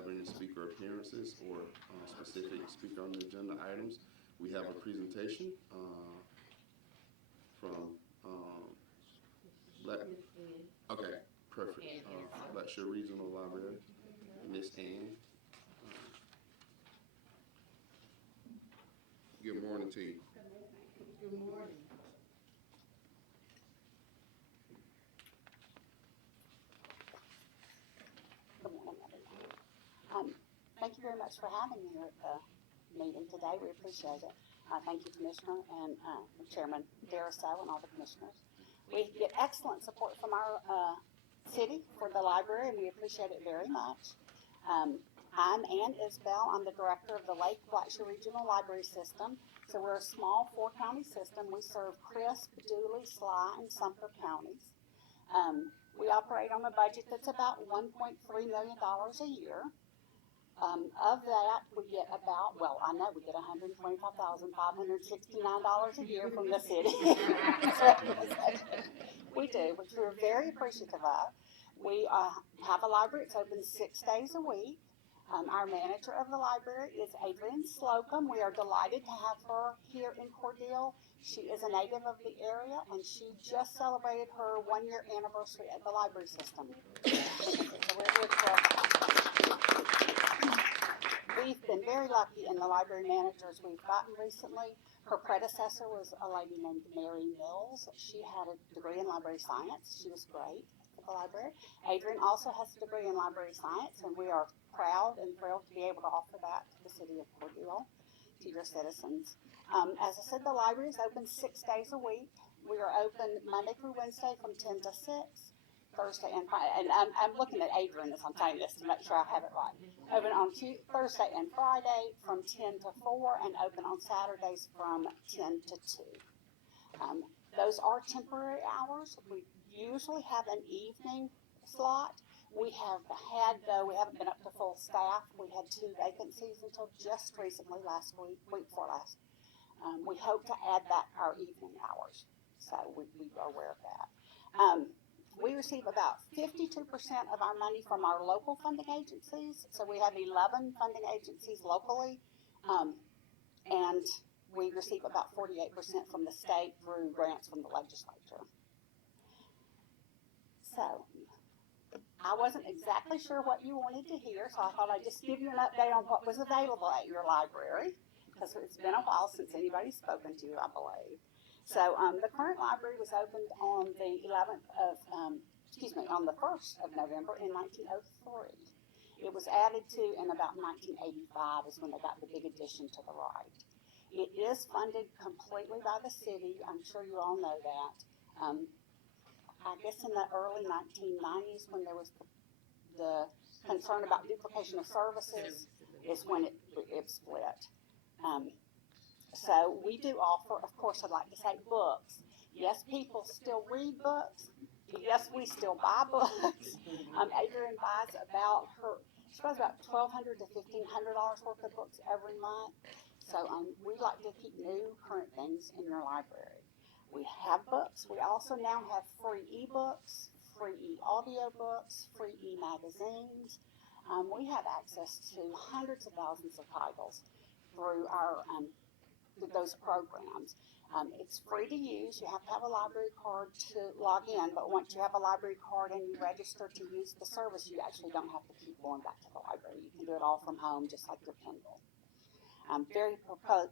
have any speaker appearances or specific speaker on the agenda items, we have a presentation from Black. Okay, perfect. Blackshear Regional Library, Miss Ann. Good morning to you. Good morning. Good morning, everyone. Thank you very much for having me here at the meeting today. We appreciate it. Thank you, Commissioner and Chairman Dariso and all the commissioners. We get excellent support from our city for the library, and we appreciate it very much. I'm Ann Isbell. I'm the director of the Lake Blackshear Regional Library System. So we're a small 4-county system. We serve Crisp, Dooley, Sly, and Sumter counties. We operate on a budget that's about $1.3 million a year. Of that, we get about, we get $125,569 a year from the city. We do, which we're very appreciative of. We have a library. It's open 6 days a week. Our manager of the library is Adrienne Slocum. We are delighted to have her here in Cordele. She is a native of the area, and she just celebrated her 1-year anniversary at the library system. So we're here to We've been very lucky in the library managers we've gotten recently. Her predecessor was a lady named Mary Mills. She had a degree in library science. She was great at the library. Adrienne also has a degree in library science, and we are proud and thrilled to be able to offer that to the city of Cordele, to your citizens. As I said, the library is open 6 days a week. We are open Monday through Wednesday from 10 to 6. Thursday and Friday, and I'm looking at Adrienne as I'm saying this to make sure I have it right. Open on Thursday and Friday from 10 to 4, and open on Saturdays from 10 to 2. Those are temporary hours. We usually have an evening slot. We have had, though, we haven't been up to full staff. We had 2 vacancies until just recently, week before last. We hope to add that our evening hours, so we are aware of that. We receive about 52% of our money from our local funding agencies. So we have 11 funding agencies locally, and we receive about 48% from the state through grants from the legislature. So I wasn't exactly sure what you wanted to hear, so I thought I'd just give you an update on what was available at your library, because it's been a while since anybody's spoken to you, I believe. So the current library was opened on the 11th of, on the 1st of November in 1903. It was added to in about 1985 is when they got the big addition to the right. It is funded completely by the city. I'm sure you all know that. I guess in the early 1990s when there was the concern about duplication of services is when it split. So we do offer, of course, I'd like to say books. Yes, people still read books. Yes, we still buy books. Adrienne buys she buys about $1,200 to $1,500 worth of books every month. So we like to keep new, current things in your library. We have books. We also now have free e-books, free e-audio books, free e-magazines. We have access to hundreds of thousands of titles through our those programs. It's free to use. You have to have a library card to log in, but once you have a library card and you register to use the service, you actually don't have to keep going back to the library. You can do it all from home, just like your Kindle. I'm very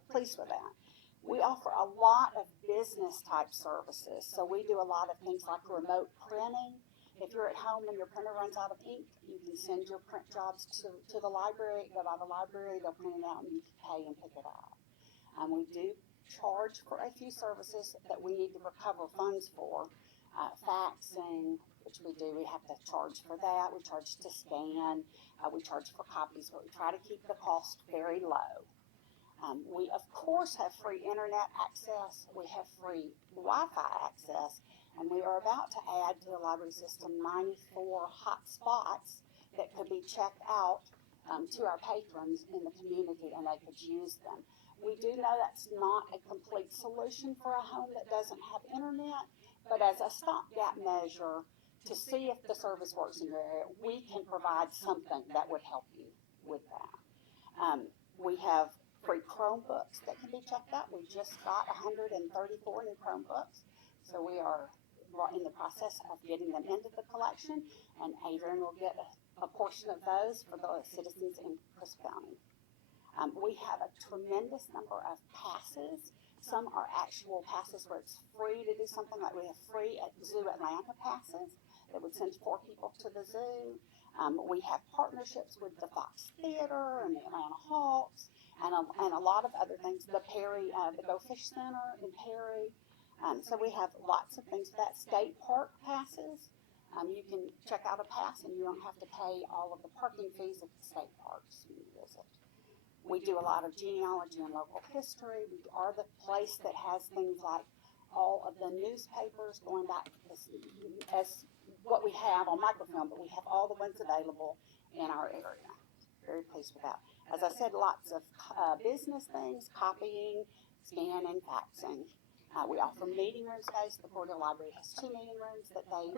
pleased with that. We offer a lot of business type services. So we do a lot of things like remote printing. If you're at home and your printer runs out of ink, you can send your print jobs to the library, go by the library, they'll print it out and you can pay and pick it up. We do charge for a few services that we need to recover funds for. Faxing, which we do, we have to charge for that. We charge to scan. We charge for copies, but we try to keep the cost very low. We, of course, have free internet access. We have free Wi-Fi access, and we are about to add to the library system 94 hot spots that could be checked out to our patrons in the community, and they could use them. We do know that's not a complete solution for a home that doesn't have internet, but as a stopgap measure, to see if the service works in your area, we can provide something that would help you with that. We have free Chromebooks that can be checked out. We just got 134 new Chromebooks, so we are in the process of getting them into the collection, and Adrian will get a portion of those for the citizens in Crisp County. We have a tremendous number of passes. Some are actual passes where it's free to do something, like we have free at Zoo Atlanta passes that would send 4 people to the zoo. We have partnerships with the Fox Theater and the Atlanta Hawks and a lot of other things. The Perry, the Go Fish Center in Perry. So we have lots of things. That state park passes. You can check out a pass and you don't have to pay all of the parking fees at the state parks when you visit. We do a lot of genealogy and local history. We are the place that has things like all of the newspapers going back as what we have on microfilm, but we have all the ones available in our area. Very pleased with that. As I said, lots of business things, copying, scanning, faxing. We offer meeting room space. The Cordele Library has 2 meeting rooms that they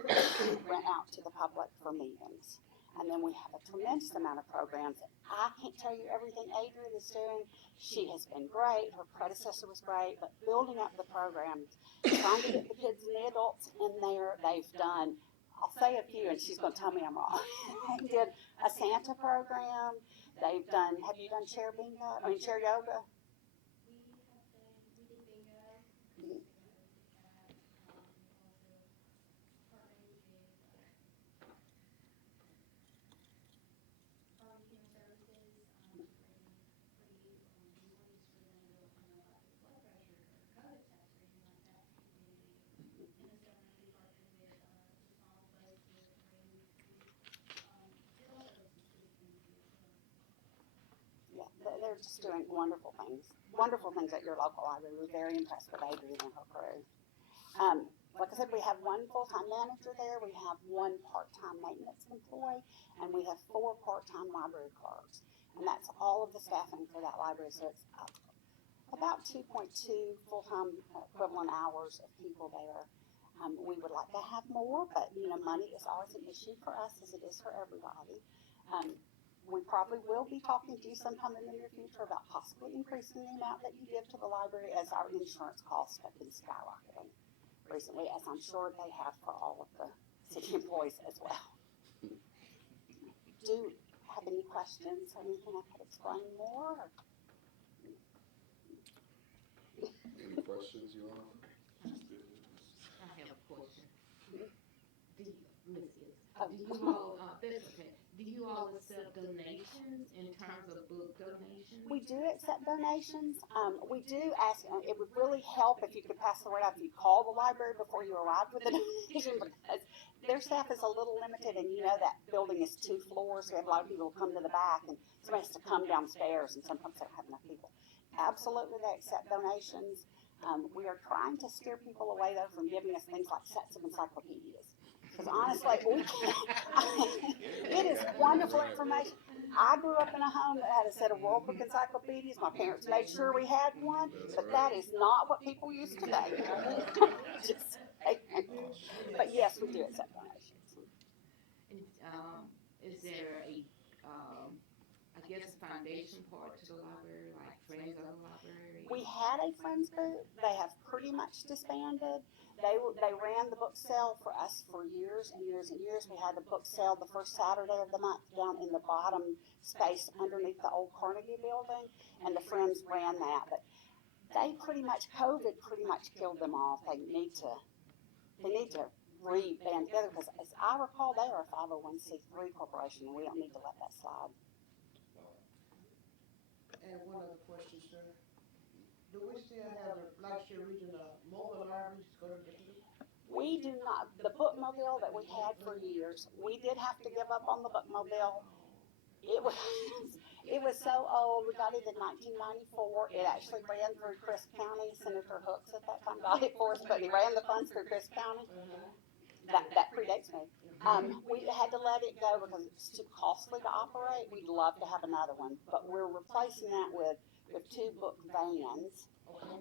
rent out to the public for meetings. And then we have a tremendous amount of programs. I can't tell you everything Adrian is doing. She has been great. Her predecessor was great. But building up the programs, trying to get the kids and the adults in there, they've done, I'll say a few, and she's going to tell me I'm wrong. They did a Santa program. They've done, have you done chair bingo? I mean, chair yoga? We did bingo. Mhm. Partnered with Human Services to bring free resources for them to, like blood pressure or COVID tests or anything like that to the community. In the summer, we partnered with the small place to bring food. Did a lot of those in city community as well. Yeah, they're just doing wonderful things. Wonderful things at your local library. We're very impressed with Adrian and her crew. Like I said, we have 1 full-time manager there. We have 1 part-time maintenance employee, and we have 4 part-time library clerks. And that's all of the staffing for that library. So it's about 2.2 full-time equivalent hours of people there. We would like to have more, but money is always an issue for us, as it is for everybody. We probably will be talking to you sometime in the near future about possibly increasing the amount that you give to the library, as our insurance costs have been skyrocketing recently, as I'm sure they have for all of the city employees as well. Do you have any questions or anything I could explain more? Any questions, you all? I have a question. Do you, Miss Gibbs, Oh. do you all, that's okay, do you all accept donations in terms of book donations? We do accept donations. We do ask, it would really help if you could pass the word out, if you call the library before you arrive with a donation, because their staff is a little limited, and that building is 2 floors, so we have a lot of people who come to the back, and somebody has to come downstairs, and sometimes they don't have enough people. Absolutely, they accept donations. We are trying to steer people away, though, from giving us things like sets of encyclopedias. Because honestly, it is wonderful information. I grew up in a home that had a set of World Book encyclopedias. My parents made sure we had one, but that is not what people use today. Just saying. But yes, we do accept donations. And, is there a, I guess a foundation part to the library, like Friends of the Library? We had a friends group. They have pretty much disbanded. They ran the book sale for us for years and years and years. We had the book sale the first Saturday of the month down in the bottom space underneath the old Carnegie building, and the Friends ran that. But they COVID pretty much killed them off. They need to re-band together, because as I recall, they are a 501c3 corporation, and we don't need to let that slide. And one other question, sir. Do we still have the Blackshear Region mobile libraries going to get? We do not. The bookmobile that we had for years, we did have to give up on the bookmobile. It was so old. We got it in 1994. It actually ran through Crisp County. Senator Hooks at that time got it for us, but he ran the funds through Crisp County. That predates me. We had to let it go because it's too costly to operate. We'd love to have another one, but we're replacing that with 2 book vans.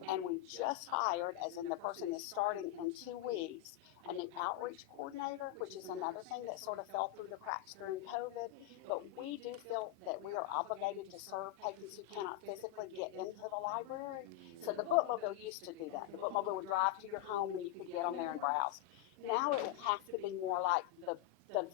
And we just hired, as in the person is starting in 2 weeks, a new outreach coordinator, which is another thing that sort of fell through the cracks during COVID. But we do feel that we are obligated to serve patrons who cannot physically get into the library. So the bookmobile used to do that. The bookmobile would drive to your home and you could get on there and browse. Now it will have to be more like the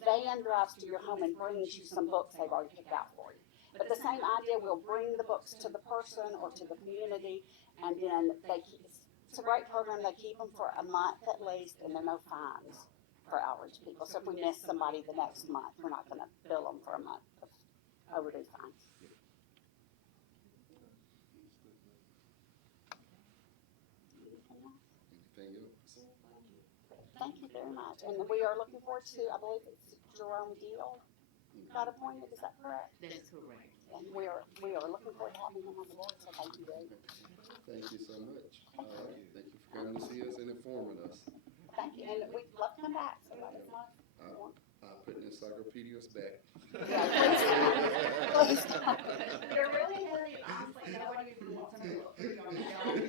van drives to your home and brings you some books they've already picked out for you. But the same idea, we'll bring the books to the person or to the community, and then it's a great program. They keep them for a month at least, and there are no fines for outreach people. So if we miss somebody the next month, we're not going to bill them for a month of overdue fines. Anything else? Thank you very much. And we are looking forward to, I believe it's Jerome Deal got appointed, is that correct? That's correct. And we are looking forward to having him on the board, so thank you, Dave. Thank you so much. All right, thank you for coming to see us and informing us. Thank you, and we'd love to come back, so let us know. I'll put encyclopedias back. Yeah, please don't. Please don't. They're really heavy, honestly, nobody even wants them to look pretty on the shelf.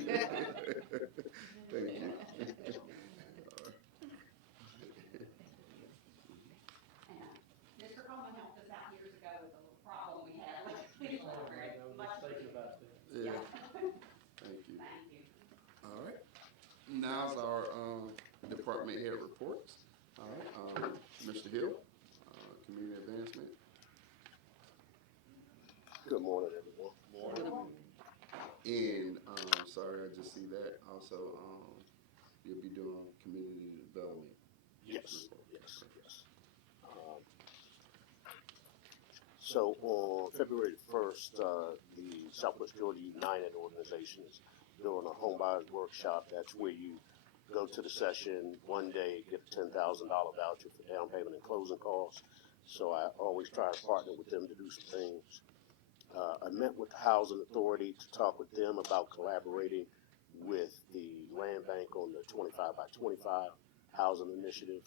Thank you. Mr. Coleman helped us out years ago with a little problem we had with the library. Much Yeah, thank you. Thank you. All right, now's our department head reports. All right, Mr. Hill, community advancement. Good morning, everyone. And, sorry, I just see that. Also, you'll be doing community development. Yes. So on February 1st, the Southwest Georgia United organization is doing a home buyers workshop. That's where you go to the session one day, get a $10,000 voucher for down payment and closing costs. So I always try to partner with them to do some things. I met with the Housing Authority to talk with them about collaborating with the land bank on the 25 by 25 housing initiative.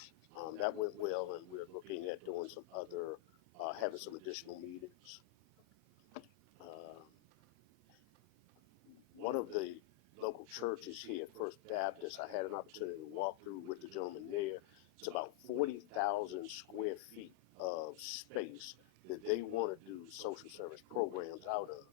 That went well, and we're looking at doing some other, having some additional meetings. One of the local churches here, First Baptist, I had an opportunity to walk through with the gentleman there. It's about 40,000 square feet of space that they want to do social service programs out of.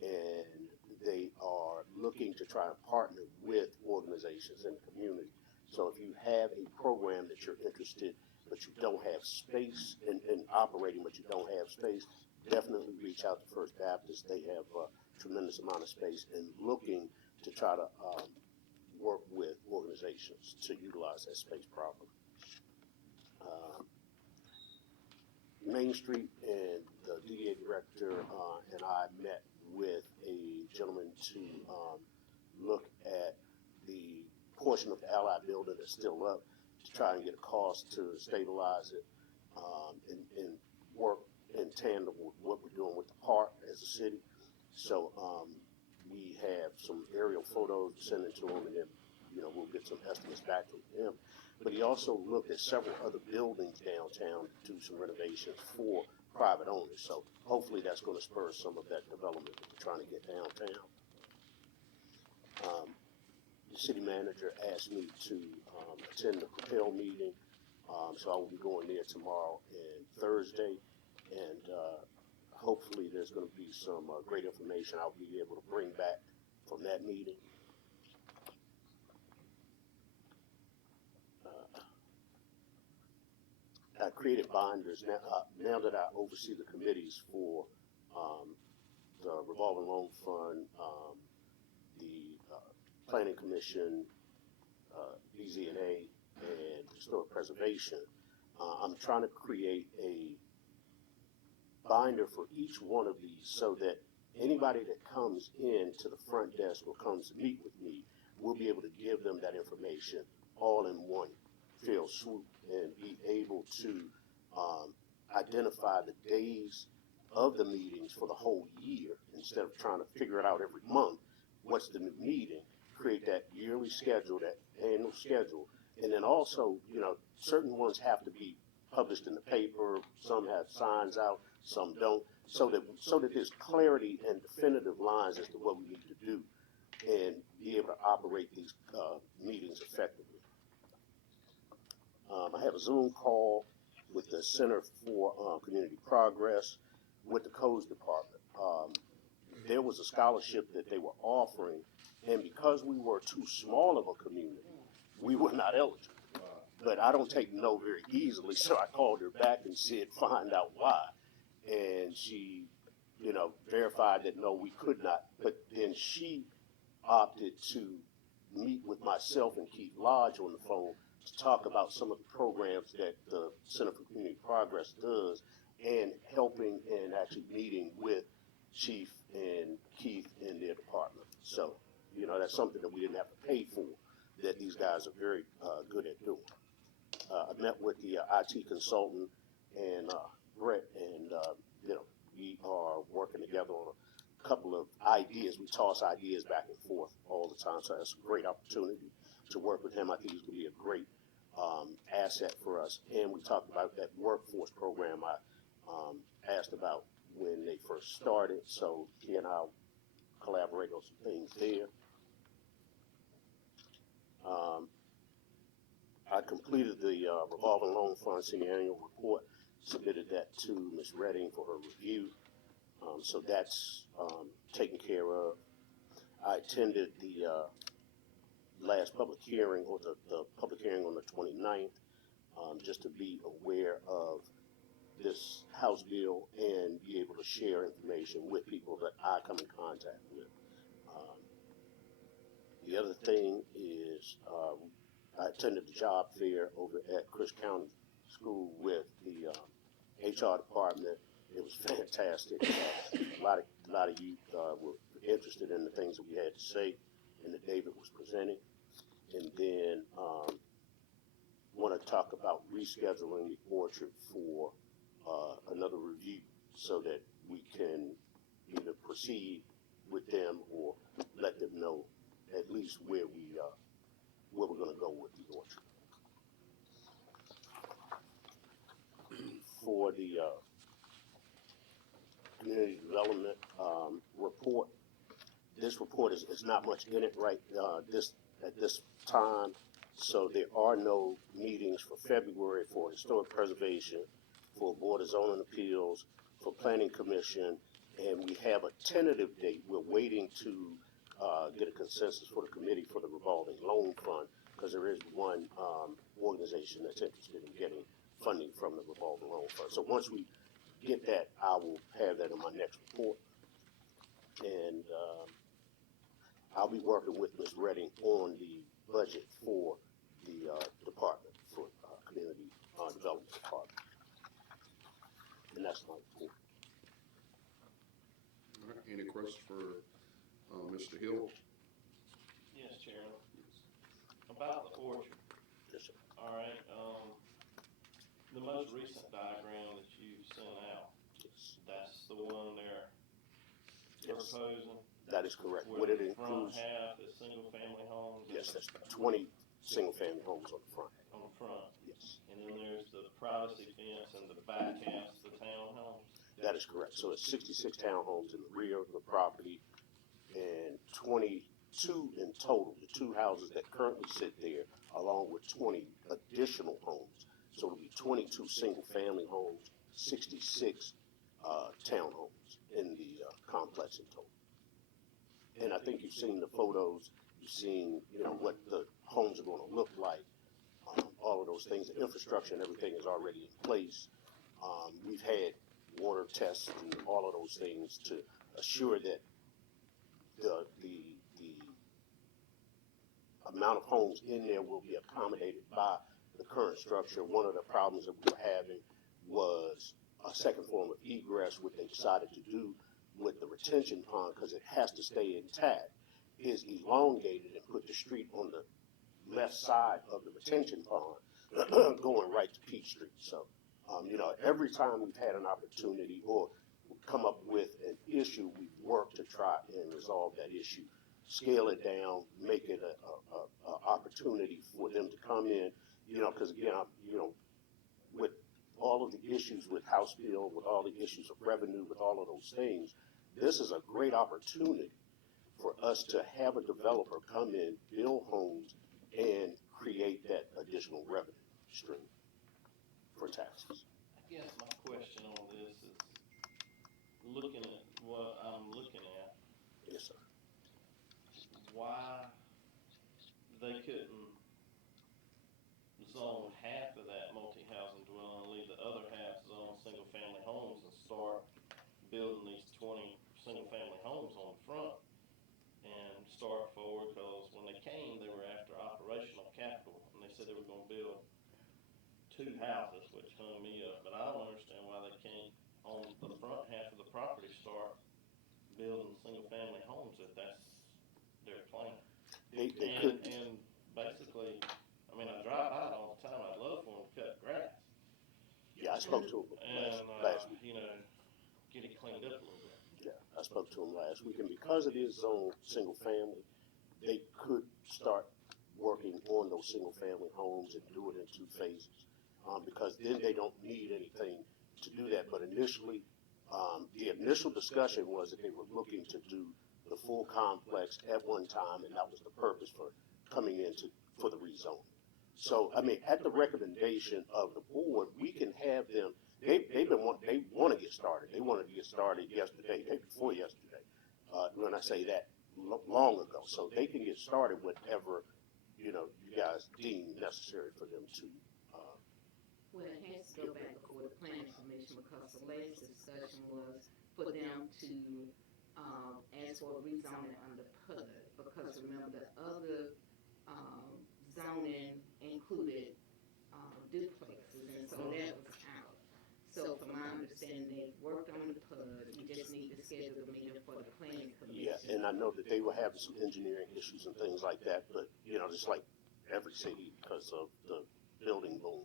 And they are looking to try and partner with organizations in the community. So if you have a program that you're interested, but you don't have space and operating, but you don't have space, definitely reach out to First Baptist. They have a tremendous amount of space and looking to try to work with organizations to utilize that space properly. Main Street and the DDA director and I met with a gentleman to look at the portion of the Allied building that's still up to try and get a cost to stabilize it and work in tandem with what we're doing with the park as a city. So we have some aerial photos sending to him, and then we'll get some estimates back from him. But he also looked at several other buildings downtown to do some renovations for private owners. So hopefully that's going to spur some of that development that we're trying to get downtown. The city manager asked me to attend the Propel meeting, so I will be going there tomorrow and Thursday, and hopefully there's going to be some great information I'll be able to bring back from that meeting. I created binders now that I oversee the committees for the revolving loan fund, the planning commission, BZNA, and historic preservation. I'm trying to create a binder for each one of these so that anybody that comes in to the front desk or comes to meet with me, we'll be able to give them that information all in one fell swoop and be able to identify the days of the meetings for the whole year instead of trying to figure it out every month. What's the new meeting? Create that yearly schedule, that annual schedule, and then also, certain ones have to be published in the paper. Some have signs out, some don't, so that there's clarity and definitive lines as to what we need to do and be able to operate these meetings effectively. I have a Zoom call with the Center for Community Progress with the Codes Department. There was a scholarship that they were offering, and because we were too small of a community, we were not eligible. But I don't take no very easily, so I called her back and said, find out why. And she, verified that no, we could not. But then she opted to meet with myself and Keith Lodge on the phone to talk about some of the programs that the Center for Community Progress does, and helping and actually meeting with Chief and Keith in their department. So, that's something that we didn't have to pay for, that these guys are very good at doing. I met with the IT consultant and Brett, and we are working together on a couple of ideas. We toss ideas back and forth all the time, so that's a great opportunity to work with him. I think he's going to be a great asset for us. And we talked about that workforce program I asked about when they first started, so he and I'll collaborate on some things there. I completed the revolving loan fund semi-annual report, submitted that to Ms. Redding for her review. So that's taken care of. I attended the last public hearing, or the public hearing on the 29th, just to be aware of this House bill and be able to share information with people that I come in contact with. The other thing is I attended the job fair over at Chris County School with the HR department. It was fantastic. A lot of youth were interested in the things that we had to say and that David was presenting. And then want to talk about rescheduling the orchard for another review so that we can either proceed with them or let them know at least where we're going to go with the orchard. For the community development report, this report is not much in it at this time, so there are no meetings for February for historic preservation, for Board of Zoning Appeals, for Planning Commission, and we have a tentative date. We're waiting to get a consensus for the committee for the revolving loan fund, because there is one organization that's interested in getting funding from the revolving loan fund. So once we get that, I will have that in my next report. And I'll be working with Ms. Redding on the budget for the department, for community development department. And that's my report. All right, any questions for Mr. Hill? Yes, Chairman. About the orchard. Yes, sir. All right, the most recent diagram that you sent out, Yes. that's the one they're Yes. proposing? That is correct. Where What it the front includes, half is single-family homes? and yes, that's 20 single-family homes on the front. On the front, Yes, and then there's the privacy fence, and the back half's the townhomes? that is correct. So it's 66 townhomes in the rear of the property and 22 in total, the two houses that currently sit there, along with 20 additional homes. So it'll be 22 single-family homes, 66 townhomes in the complex in total. And I think you've seen the photos, you've seen, what the homes are gonna look like, all of those things. The infrastructure and everything is already in place. We've had water tests and all of those things to assure that the amount of homes in there will be accommodated by the current structure. One of the problems that we were having was a second form of egress. What they decided to do with the retention pond, because it has to stay intact, is elongated and put the street on the left side of the retention pond, going right to Peach Street. So, every time we've had an opportunity or come up with an issue, we've worked to try and resolve that issue, scale it down, make it a opportunity for them to come in, because again, with all of the issues with House bill, with all the issues of revenue, with all of those things, this is a great opportunity for us to have a developer come in, build homes, and create that additional revenue. stream for taxes. I guess my question on this is, looking at what I'm looking at, Yes, sir. why they couldn't zone half of that multi-housing dwelling, and leave the other half zone single-family homes and start building these 20 single-family homes on the front and start forward, because when they came, they were after operational capital, and they said they were gonna build 2 houses, which hung me up, but I don't understand why they can't, on the front half of the property, start building single-family homes if that's their plan. They And, could, and basically, I mean, I drive by it all the time, I'd love for them to cut grass yeah, I spoke to him and, last week. you know, get it cleaned up a little bit. Yeah, I spoke to him last week, and because it is zoned single family, they could start working on those single family homes and do it in 2 phases. Because then they don't need anything to do that. But initially, the initial discussion was that they were looking to do the full complex at one time, and that was the purpose for coming for the rezoning. So, I mean, at the recommendation of the board, we can have them, they want to get started. They wanted to get started yesterday, day before yesterday. When I say that, long ago. So they can get started whenever, you guys deem necessary for them to. Well, it has to go back before the planning commission, because the last discussion was for them to, ask for rezoning under PUD, because remember the other, zoning included, duplexes, and so that was out. So from my understanding, they worked on the PUD, we just need to schedule the meeting for the planning Yeah, commission. and I know that they were having some engineering issues and things like that, but, just like every city because of the building boom.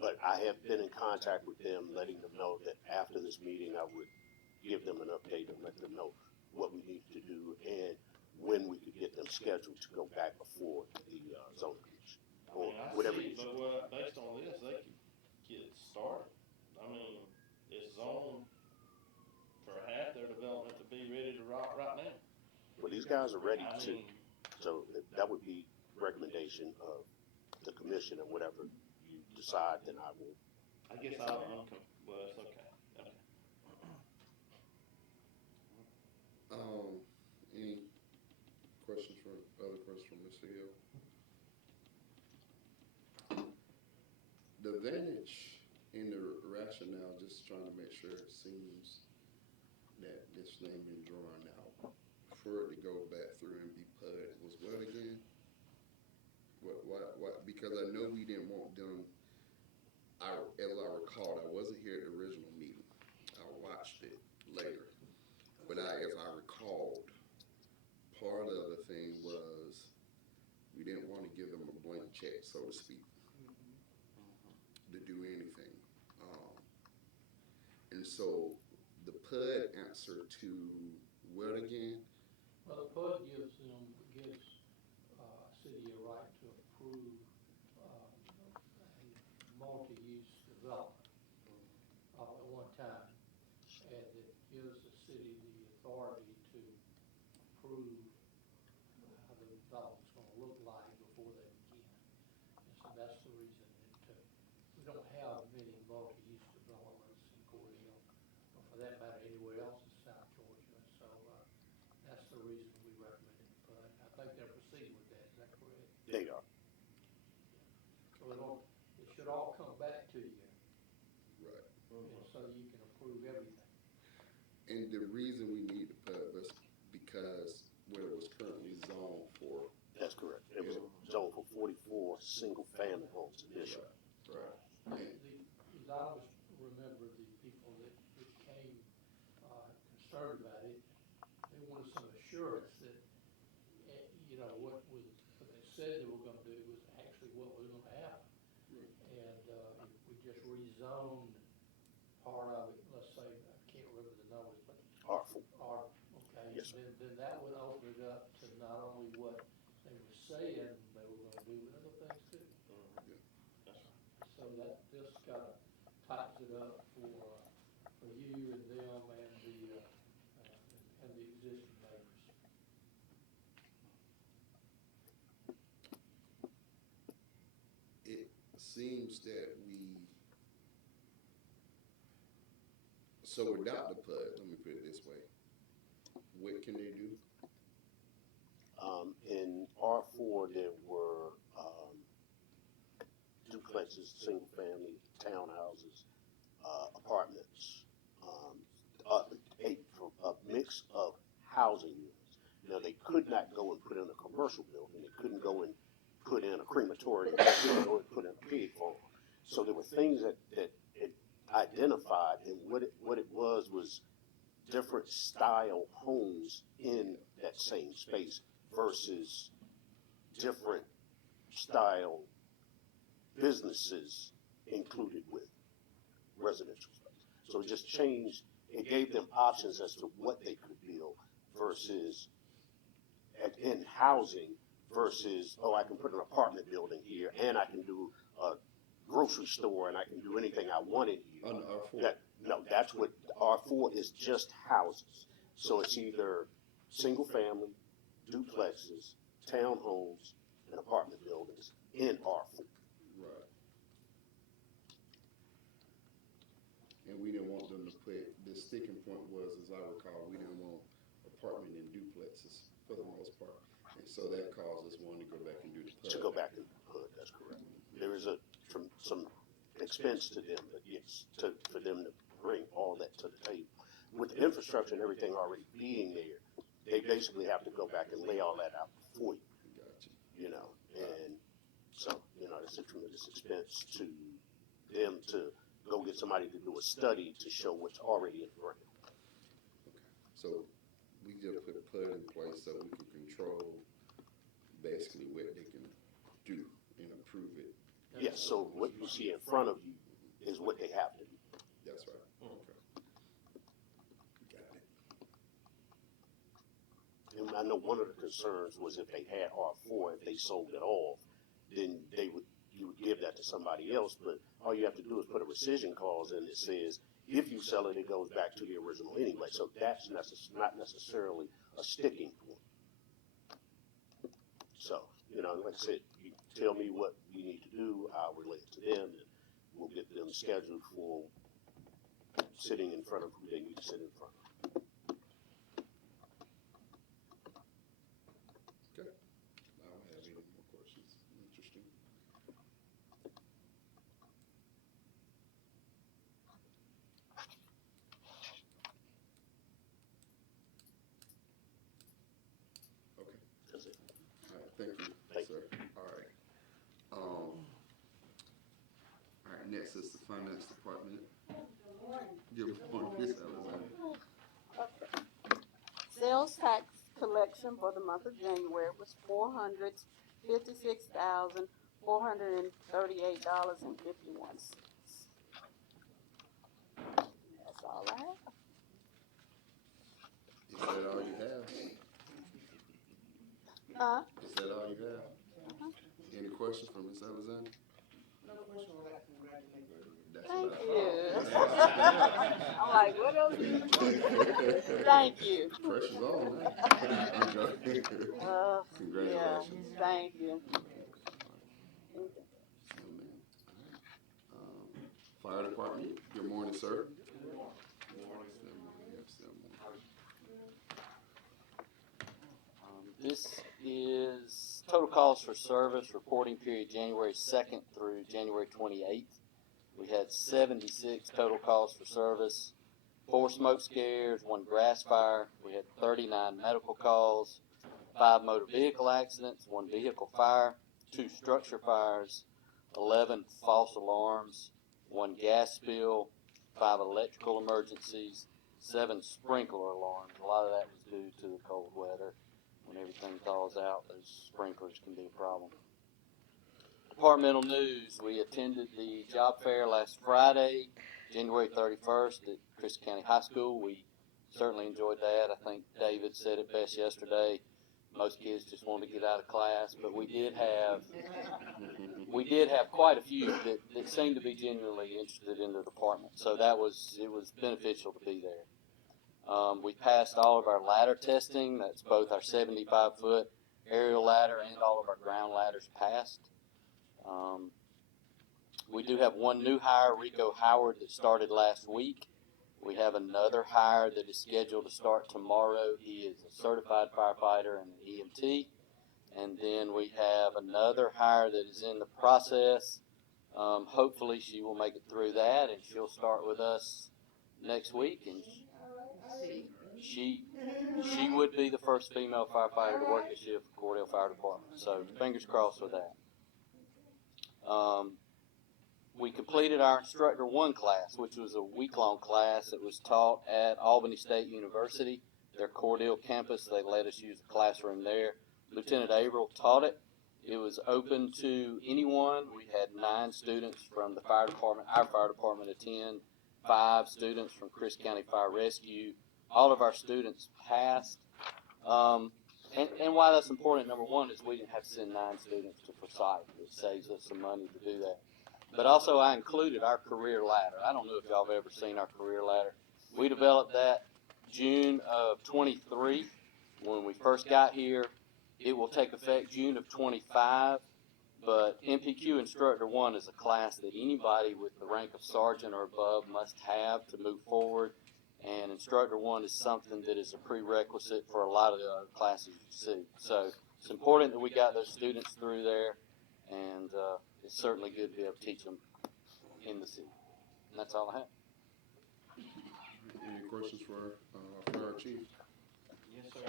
But I have been in contact with them, letting them know that after this meeting, I would give them an update and let them know what we need to do and when we could get them scheduled to go back before the zoning commission. I Or mean, I whatever see, it is. but based on this, they could get started. I mean, it's zoned for half their development to be ready to rock right now. Well, these guys are ready I to, mean, so that would be recommendation of the commission, and whatever you decide, then I will. I guess well, it's okay. Okay. Any questions other questions from Mr. Hill? The advantage in the rationale, just trying to make sure it seems that this thing been drawn out, for it to go back through and be PUD, was what again? What, because I know we didn't want them, as I recalled, I wasn't here at the original meeting. I watched it later. But as I recalled, part of the thing was we didn't want to give them a blank check, so to speak, to do anything. And so the PUD answer to what again? Well, the PUD gives city a right to approve, a multi-use development, at one time. And it gives the city the authority to approve how the development's gonna look like before they begin. And so that's the reason we don't have many multi-use developments in Cordele, or for that matter, anywhere else in South Georgia. So, that's the reason we recommended the PUD. I think they're proceeding with that, is that correct? They are. So it should all come back to you, Right. and so you can approve everything. And the reason we need the PUD was because what it was currently zoned for. That's correct. It was zoned for 44 single-family homes initially. Right. As I always remember, the people that became concerned about it, they wanted some assurance that, what they said they were gonna do was actually what was gonna happen. Right. And if we just rezoned part of it, let's say, I can't remember the numbers, but R4. okay, Yes, sir. then that would open it up to not only what they were saying they were gonna do, but other things too. That's right. So that just kinda tightens it up for you and them and the existing neighbors. seems that so without the PUD, let me put it this way, what can they do? In R4, there were duplexes, single-family townhouses, apartments, a mix of housing units. Now, they could not go and put in a commercial building. They couldn't go and put in a crematorium. They couldn't go and put in a pig farm. So there were things that it identified, and what it was different style homes in that same space versus different style businesses included with residential space. So it just changed, it gave them options as to what they could build versus in housing versus, oh, I can put an apartment building here and I can do a grocery store and I can do anything I want in here. On R4? No, that's what R4 is, just houses. So it's either single family, duplexes, townhomes, and apartment buildings in R4. Right. And we didn't want them to put, the sticking point was, as I recall, we didn't want apartment and duplexes for the most part. And so that caused us wanting to go back and do the PUD. To go back and PUD, that's correct. There is some expense to them, but yes, for them to bring all that to the table. With the infrastructure and everything already being there, they basically have to go back and lay all that out for you. Gotcha. You know, and so, you know, it's a tremendous expense to them to go get somebody to do a study to show what's already in the ground. Okay. So we just put PUD in place so we can control basically what they can do and approve it. Yes, so what you see in front of you is what they have to do. That's right. Okay. Got it. And I know one of the concerns was if they had R4, if they sold it off, then you would give that to somebody else, but all you have to do is put a rescission clause in that says, if you sell it, it goes back to the original anyway, so that's not necessarily a sticking point. So, you know, like I said, you tell me what you need to do, I'll relay it to them, and we'll get them scheduled for sitting in front of who they need to sit in front of. Okay. I don't have any more questions. Interesting. Okay. That's it. All right. Thank you, Thank sir. All right. All right. Next is the finance department. Good morning, Ms. Alexander. Okay. Sales tax collection for the month of January was $456,438.51. That's all I have. Is that all you have? Is that all you have? Any questions from Ms. Alexander? No question on that, congratulations. That's Thank what you. I thought. I'm like, what else? Thank you. Pressure's on, man. I'm joking. Congratulations. Yeah, thank you. Fire department, good morning, sir. This is total calls for service reporting period January 2nd through January 28th. We had 76 total calls for service, 4 smoke scares, 1 grass fire. We had 39 medical calls, 5 motor vehicle accidents, 1 vehicle fire, 2 structure fires, 11 false alarms, 1 gas spill, 5 electrical emergencies, 7 sprinkler alarms. A lot of that was due to the cold weather. When everything thaws out, those sprinklers can be a problem. Departmental news, we attended the job fair last Friday, January 31st at Christian County High School. We certainly enjoyed that. I think David said it best yesterday. Most kids just wanted to get out of class, but we did have quite a few that seemed to be genuinely interested in the department. So it was beneficial to be there. We passed all of our ladder testing. That's both our 75-foot aerial ladder and all of our ground ladders passed. We do have one new hire, Rico Howard, that started last week. We have another hire that is scheduled to start tomorrow. He is a certified firefighter and an EMT. And then we have another hire that is in the process. Hopefully she will make it through that, and she'll start with us next week. And she would be the first female firefighter to work a shift for Cordele Fire Department. So fingers crossed with that. We completed our Instructor 1 class, which was a week-long class that was taught at Albany State University, their Cordele campus. They let us use the classroom there. Lieutenant Averill taught it. It was open to anyone. We had 9 students from the fire department, our fire department attend, 5 students from Chris County Fire Rescue. All of our students passed. And why that's important, number one, is we didn't have to send 9 students to Forsyth. It saves us some money to do that. But also I included our career ladder. I don't know if y'all have ever seen our career ladder. We developed that June of 23 when we first got here. It will take effect June of 25, but MPQ Instructor 1 is a class that anybody with the rank of sergeant or above must have to move forward. And Instructor 1 is something that is a prerequisite for a lot of the other classes you see. So it's important that we got those students through there, and it's certainly good to be able to teach them in the city. And that's all I have. Any questions for our fire chief? Yes, sir.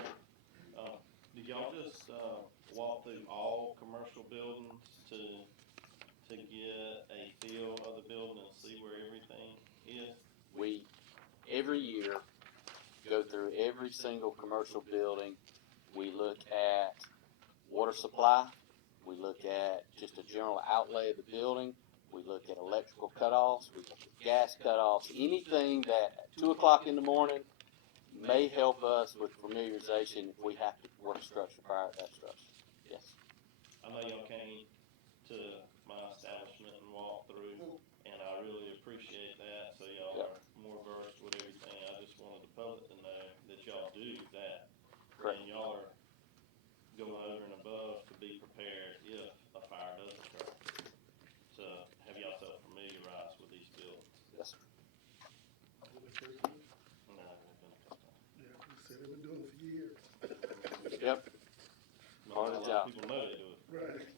Did y'all just walk through all commercial buildings to get a feel of the building and see where everything is? We, every year, go through every single commercial building. We look at water supply. We look at just a general outlay of the building. We look at electrical cutoffs. We look at gas cutoffs. Anything that at 2 o'clock in the morning may help us with familiarization if we have to work a structure prior to that structure. Yes. I know y'all came to my establishment and walked through, and I really appreciate that. So y'all are more versed with everything. I just wanted the public to know that y'all do that. Correct. And y'all are going over and above to be prepared if a fire does occur. To have yourself familiarized with these buildings. Yes, sir. No, we've been a couple times. Yeah, we said they've been doing it for years. Yep. But Part of a the lot job. of people know they do it. Right.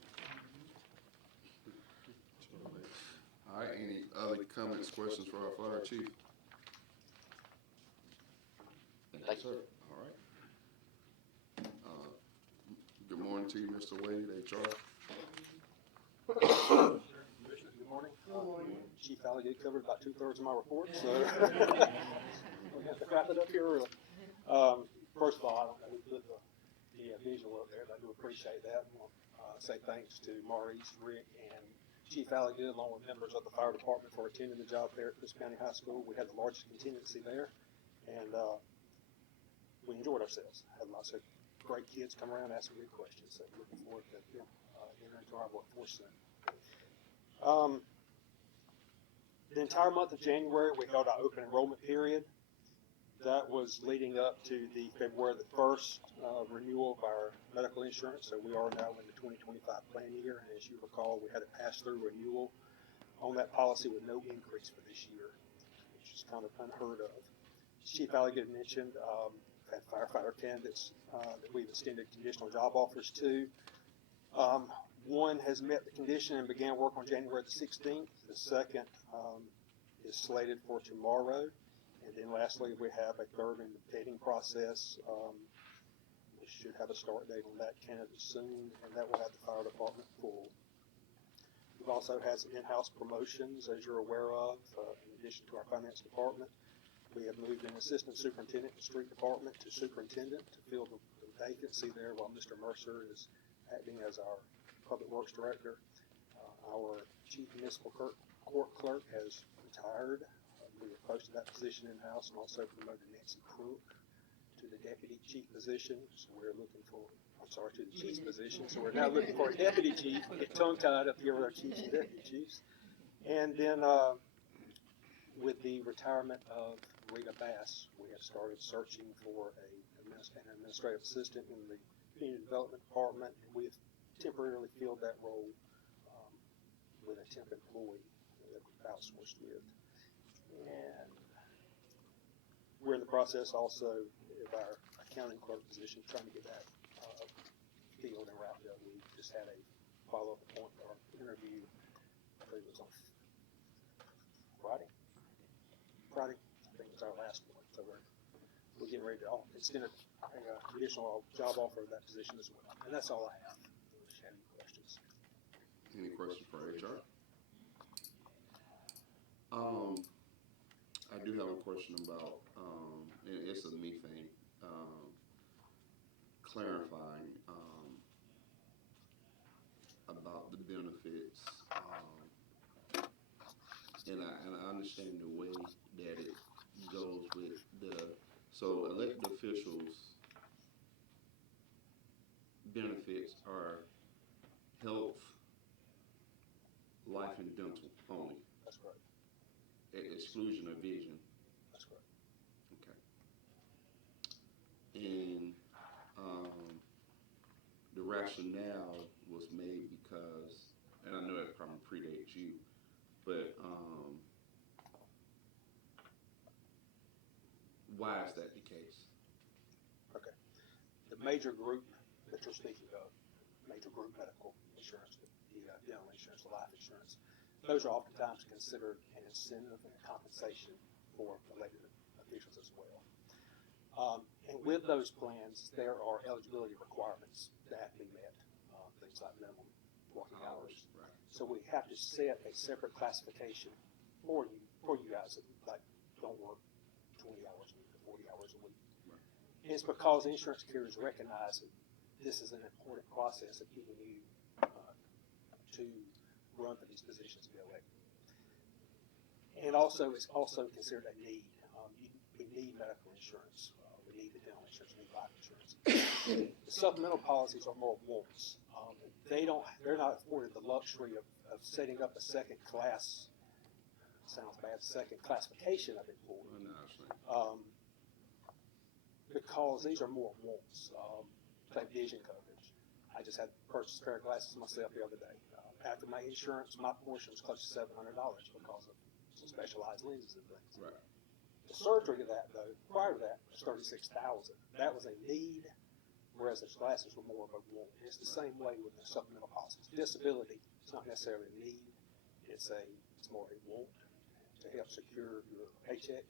All right, any other comments, questions for our fire chief? Thank you. Sir. All right. Good morning to you, Mr. Wade, HR. Commissioners, good morning. Chief Alligator covered about 2/3 of my report, so we have to wrap it up here early. First of all, I don't know who put the visual up there, but I do appreciate that. I want to say thanks to Maurice, Rick, and Chief Alligator, along with members of the fire department, for attending the job there at Chris County High School. We had the largest contingency there, and we enjoyed ourselves. Had lots of great kids come around asking good questions, so looking forward to entering into our workforce soon. The entire month of January, we held our open enrollment period. That was leading up to the February the 1st renewal of our medical insurance. So we are now in the 2025 plan year. And as you recall, we had a pass-through renewal on that policy with no increase for this year, which is kind of unheard of. Chief Alligator mentioned had firefighter candidates that we've extended conditional job offers to. One has met the condition and began work on January the 16th. The second is slated for tomorrow. And then lastly, we have a third in the vetting process. We should have a start date on that candidate soon, and that will have the fire department full. We've also had some in-house promotions, as you're aware of, in addition to our finance department. We have moved an assistant superintendent in the street department to superintendent to fill the vacancy there while Mr. Mercer is acting as our public works director. Our chief municipal court clerk has retired. We have posted that position in-house and also promoted Nancy Crook to the deputy chief position. So we're looking for, to the chief's position. So we're now looking for a deputy chief. We get tongue-tied up here with our chiefs and deputy chiefs. And then with the retirement of Rita Bass, we have started searching for an administrative assistant in the community development department, and we have temporarily filled that role with a temp employee that we've outsourced with. And we're in the process also of our accounting clerk position, trying to get that filled and wrapped up. We just had a follow-up appointment or interview, I believe it was on Friday, I think it was our last one. So we're getting ready to, extend a conditional job offer of that position as well. And that's all I have. If you have any questions. Any questions for HR? I do have a question about, and it's a me thing, clarifying about the benefits, and I understand the way that it goes with so elected officials' benefits are health, life, and dental only, That's correct. exclusion of vision. That's correct. Okay. And the rationale was made because, and I know that probably predates you, but why is that the case? Okay. The major group that you're speaking of, major group medical insurance, the dental insurance, the life insurance, those are oftentimes considered an incentive and compensation for elected officials as well. And with those plans, there are eligibility requirements that be met, things like minimum working hours. Right. So we have to set a separate classification for you guys that like don't work 20 hours a week or 40 hours a week. Right. And it's because insurance carriers recognize that this is an important process of getting you to run for these positions to be elected. And also, it's also considered a need. We need medical insurance. We need the dental insurance. We need life insurance. The supplemental policies are more wants. They're not afforded the luxury of setting up a second class. Sounds bad. Second classification of employee. Because these are more wants. Like vision coverage. I just had to purchase a pair of glasses myself the other day. After my insurance, my portion was close to $700 because of some specialized lenses and things. Right. The surgery to that, though, prior to that, was $36,000. That was a need, whereas those glasses were more of a want. And it's the same way with the supplemental policies. Disability, it's not necessarily a need. It's more a want to help secure your paycheck.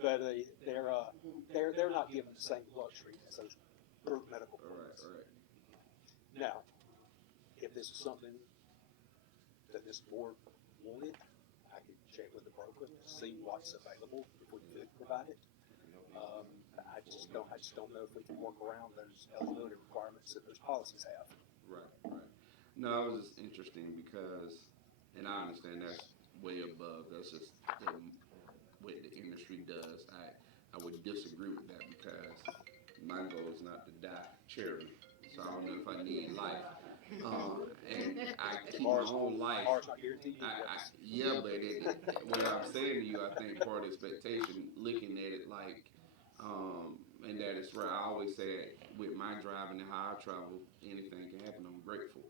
But they're not given the same luxury as those group medical plans. All right. Now, if this is something that this board wanted, I could check with the broker to see what's available if we could provide it. I just don't know if we can work around those eligibility requirements that those policies have. Right. No, it was just interesting because, and I understand that's way above. That's just what the industry does. I would disagree with that because my goal is not to die charity. So I don't know if I need life. And I keep my own life. Yeah, but what I'm saying to you, I think part of expectation, looking at it like, and that is right. I always say with my driving and how I travel, anything can happen. I'm grateful.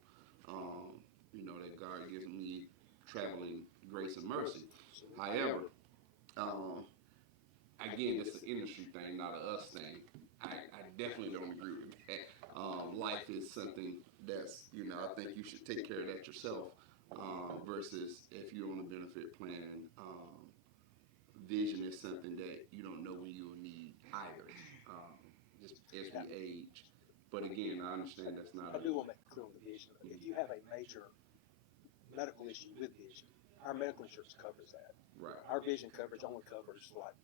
That God gives me traveling grace and mercy. However, again, it's an industry thing, not an us thing. I definitely don't agree with that. Life is something that's, I think you should take care of that yourself versus if you're on a benefit plan. Vision is something that you don't know when you will need either, just as we age. But again, I understand that's not. I do want to make it clear on the vision. If you have a major medical issue with vision, our medical insurance covers that. Right. Our vision coverage only covers like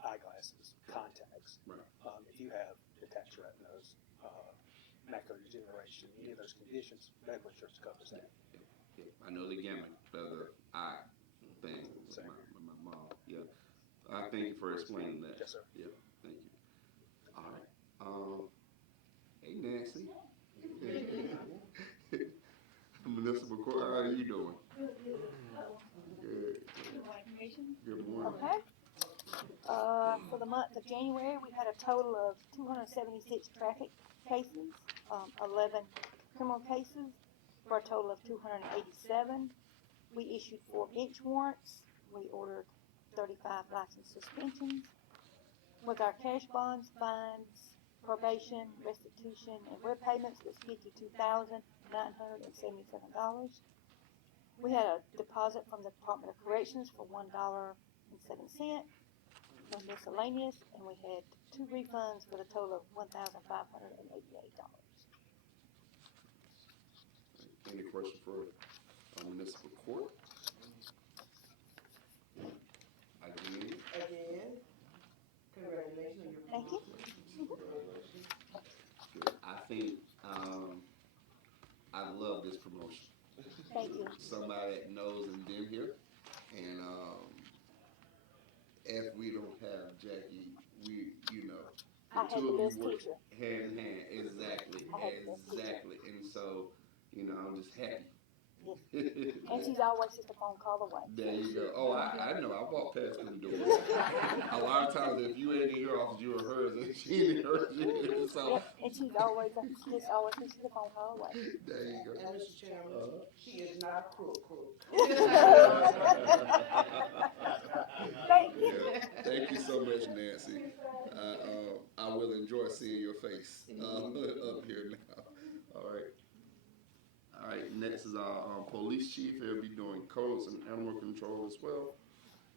eyeglasses, contacts. Right. If you have detached retinas, macular degeneration, any of those conditions, medical insurance covers that. Yeah. I know the gamut of the eye thing with my mom. Yeah. I thank you for explaining that. Yes, sir. Yeah. Thank you. All right. Hey, Nancy. Municipal Court, how are you doing? Good. Good morning. Okay. For the month of January, we had a total of 276 traffic cases, 11 criminal cases, for a total of 287. We issued 4 bench warrants. We ordered 35 license suspensions. With our cash bonds, fines, probation, restitution, and web payments was $52,977. We had a deposit from the Department of Corrections for $1.07 from miscellaneous, and we had 2 refunds for the total of $1,588. Any question for municipal court? Again, Congratulations on your Thank you. promotion. good. I think I love this promotion. Thank you. Somebody that knows and been here, and if we don't have Jackie, we, I had the best work teacher. hand in hand. Exactly, I had the best teacher. exactly. And so, I'm just happy. And she's always just a phone call away. There you go. Oh, I know. I walked past them doors. A lot of times, if you ain't in your office, you were hers, and she ain't in hers. So Yep, and she's always just a phone call away. there you go. And Mr. Chairman, she is not a crook. Thank you. Yeah. Thank you so much, Nancy. I will enjoy seeing your face up here now. All right. All right. Next is our police chief. He'll be doing codes and animal control as well.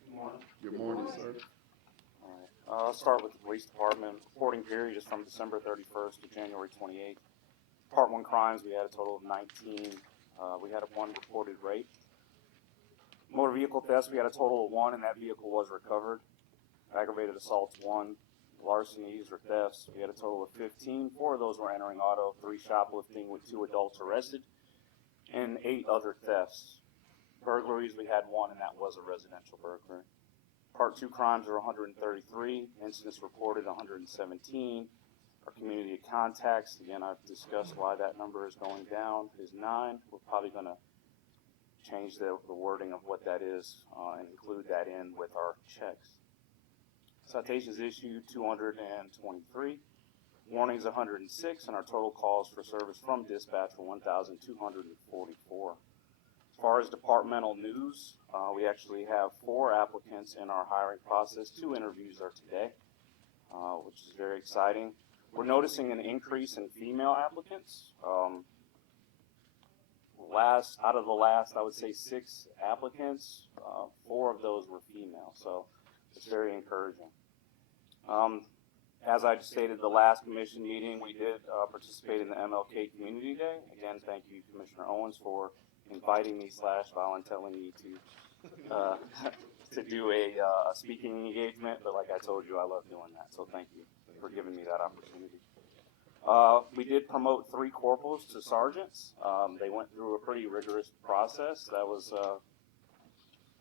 Good morning. Good morning, sir. All right. I'll start with the police department. Reporting period is from December 31st to January 28th. Part 1 crimes, we had a total of 19. We had 1 reported rape. Motor vehicle thefts, we had a total of 1, and that vehicle was recovered. Aggravated assaults, 1. Larcenies or thefts, we had a total of 15. 4 of those were entering auto, 3 shoplifting with 2 adults arrested, and 8 other thefts. Burglaries, we had 1, and that was a residential burglary. Part 2 crimes are 133. Incidents reported, 117. Our community contacts, again, I've discussed why that number is going down, is 9. We're probably going to change the wording of what that is and include that in with our checks. Citations issued, 223. Warnings, 106, and our total calls for service from dispatch were 1,244. As far as departmental news, we actually have 4 applicants in our hiring process. 2 interviews are today, which is very exciting. We're noticing an increase in female applicants. Out of the last, I would say 6 applicants, 4 of those were female, so it's very encouraging. As I stated, the last commission meeting, we did participate in the MLK Community Day. Again, thank you, Commissioner Owens, for inviting me / volunteering me to do a speaking engagement. But like I told you, I love doing that, so thank you for giving me that opportunity. We did promote 3 corporals to sergeants. They went through a pretty rigorous process. That was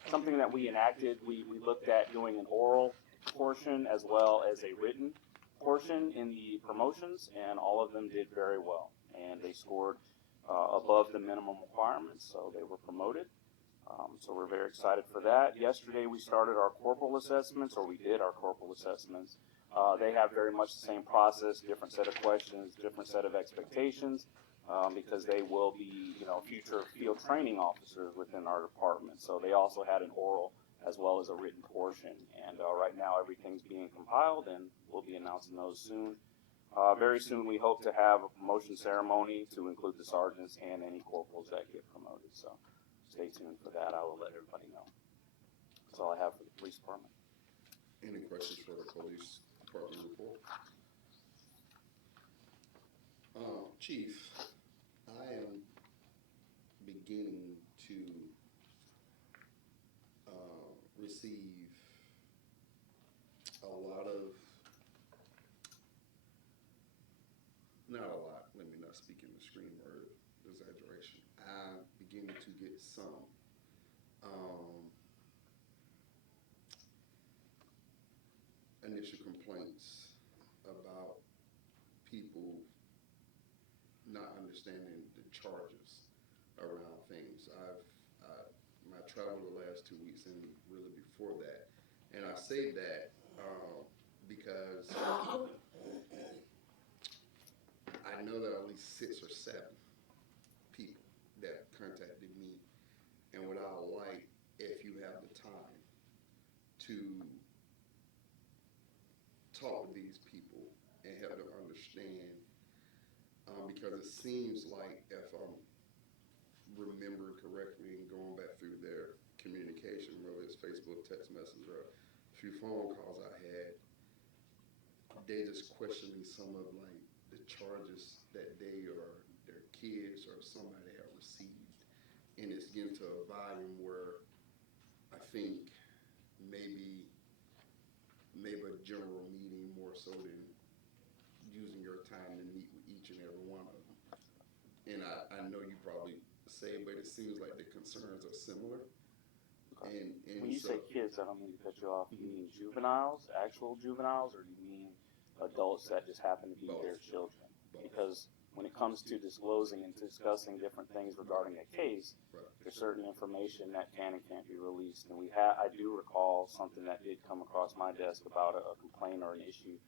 something that we enacted. We looked at doing an oral portion as well as a written portion in the promotions, and all of them did very well. And they scored above the minimum requirements, so they were promoted. So we're very excited for that. Yesterday we started our corporal assessments, or we did our corporal assessments. They have very much the same process, different set of questions, different set of expectations, because they will be, future field training officers within our department. So they also had an oral as well as a written portion. And right now everything's being compiled, and we'll be announcing those soon. Very soon we hope to have a promotion ceremony to include the sergeants and any corporals that get promoted. So stay tuned for that. I will let everybody know. That's all I have for the police department. Any questions for the police department report? Chief, I am beginning to receive a lot of, not a lot, let me not speak in the screen word exaggeration. I'm beginning to get some initial complaints about people not understanding the charges around things. My travel the last 2 weeks and really before that, and I say that because I know there are at least 6 or 7 people talk with these people and help them understand, because it seems like if I'm remembering correctly and going back through their communication, whether it's Facebook, text message, or a few phone calls I had, they just questioning some of like the charges that they or their kids or somebody have received, and it's getting to a volume where I think maybe a general meeting more so than using your time to meet with each and every one of them. And I know you probably say, but it seems like the concerns are similar. And When you so, say kids, I don't mean to cut you off. Do you mean juveniles, actual juveniles, or do you mean adults that just happen to be Both. their children? Both. Because when it comes to disclosing and discussing different things regarding a case, right. there's certain information that can and can't be released. And I do recall something that did come across my desk about a complaint or an issue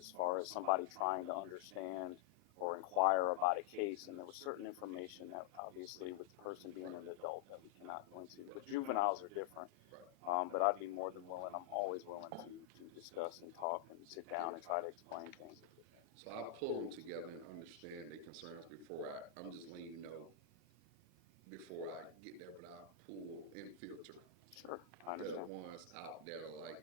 as far as somebody trying to understand or inquire about a case, and there was certain information that obviously with the person being an adult that we cannot go into. But juveniles are different, but I'd be more than willing, I'm always willing to discuss and talk and sit down and try to explain things. So I pull them together and understand their concerns before I'm just letting you know before I get there, but I pull and filter Sure, I the understand. ones out that are like,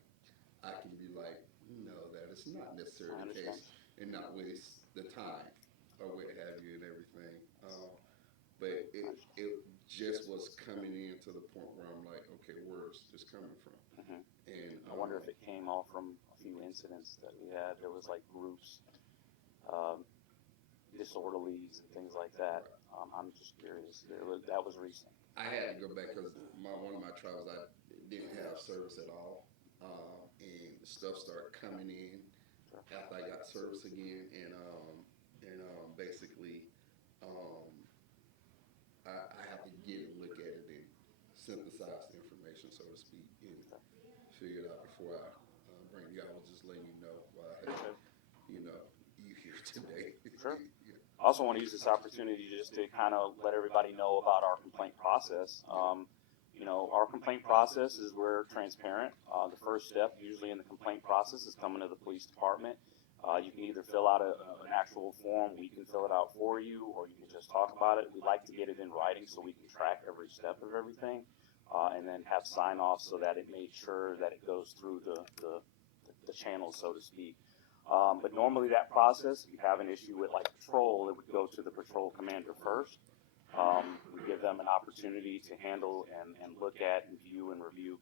I can be like, no, that is not necessarily the case, and not waste the time or what have you and everything. But it just was coming in to the point where I'm like, okay, where's this coming from? Mm-hmm. And I wonder if it came all from a few incidents that we had. There was like groups, disorderlies and things like that. I'm just curious. That was recent. I had to go back because one of my travels I didn't have service at all, and stuff started coming in after I got service again, and basically I have to get and look at it and synthesize the information, so to speak, and figure it out before I bring you. I was just letting you know why I have you here today. Sure. Yeah. I also want to use this opportunity just to kind of let everybody know about our complaint process. Our complaint process is we're transparent. The first step usually in the complaint process is coming to the police department. You can either fill out an actual form, we can fill it out for you, or you can just talk about it. We like to get it in writing so we can track every step of everything, and then have sign-offs so that it made sure that it goes through the channels, so to speak. But normally that process, if you have an issue with like patrol, it would go to the patrol commander first. We give them an opportunity to handle and look at and view and review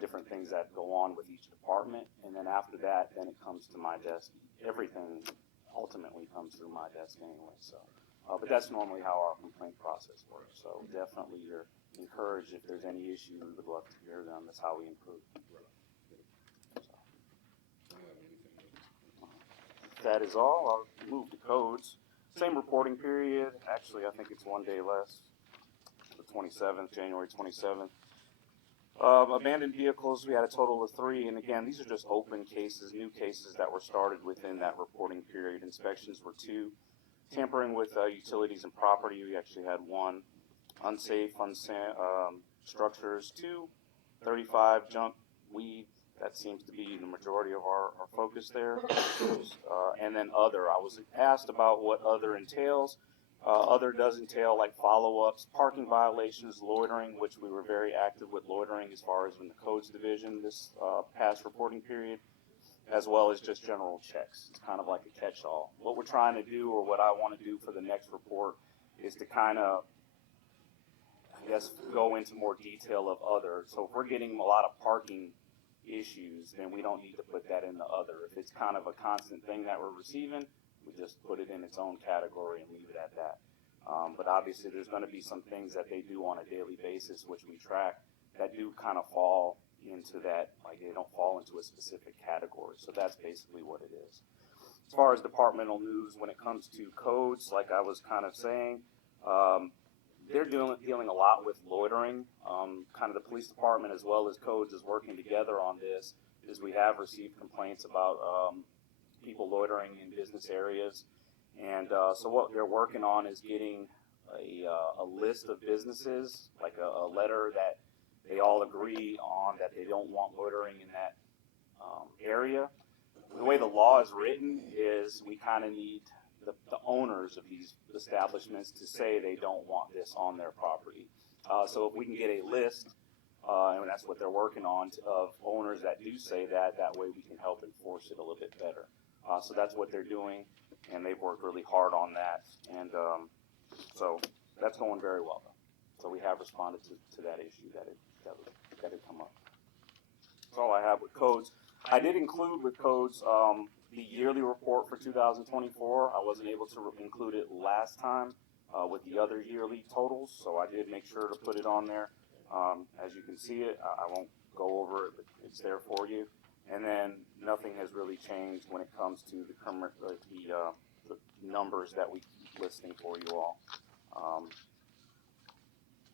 different things that go on with each department. And then after that, then it comes to my desk. Everything ultimately comes through my desk anyway. So, but that's normally how our complaint process works. So definitely you're encouraged if there's any issue, we would love to hear them. That's how we improve. That is all. I'll move to codes. Same reporting period. Actually, I think it's one day less. The 27th, January 27th. Abandoned vehicles, we had a total of 3. And again, these are just open cases, new cases that were started within that reporting period. Inspections were 2. Tampering with utilities and property, we actually had 1. Unsafe, structures, 2. 35, junk, weed. That seems to be the majority of our focus there. And then other. I was asked about what other entails. Other does entail like follow-ups, parking violations, loitering, which we were very active with loitering as far as in the codes division this past reporting period, as well as just general checks. It's kind of like a catch-all. What we're trying to do, or what I want to do for the next report, is to kind of, I guess, go into more detail of other. So if we're getting a lot of parking issues, then we don't need to put that in the other. If it's kind of a constant thing that we're receiving, we just put it in its own category and leave it at that. But obviously there's going to be some things that they do on a daily basis, which we track, that do kind of fall into that, like they don't fall into a specific category. So that's basically what it is. As far as departmental news, when it comes to codes, like I was kind of saying, they're dealing a lot with loitering. Kind of the police department as well as codes is working together on this, is we have received complaints about people loitering in business areas. And so what they're working on is getting a list of businesses, like a letter that they all agree on that they don't want loitering in that area. the way the law is written is we kind of need the owners of these establishments to say they don't want this on their property. So if we can get a list, and that's what they're working on, of owners that do say that, that way we can help enforce it a little bit better. So that's what they're doing, and they've worked really hard on that, and so that's going very well. So we have responded to that issue that had come up. That's all I have with codes. I did include with codes the yearly report for 2024. I wasn't able to include it last time with the other yearly totals, so I did make sure to put it on there. As you can see it, I won't go over it, but it's there for you. And then nothing has really changed when it comes to the numbers that we keep listing for you all.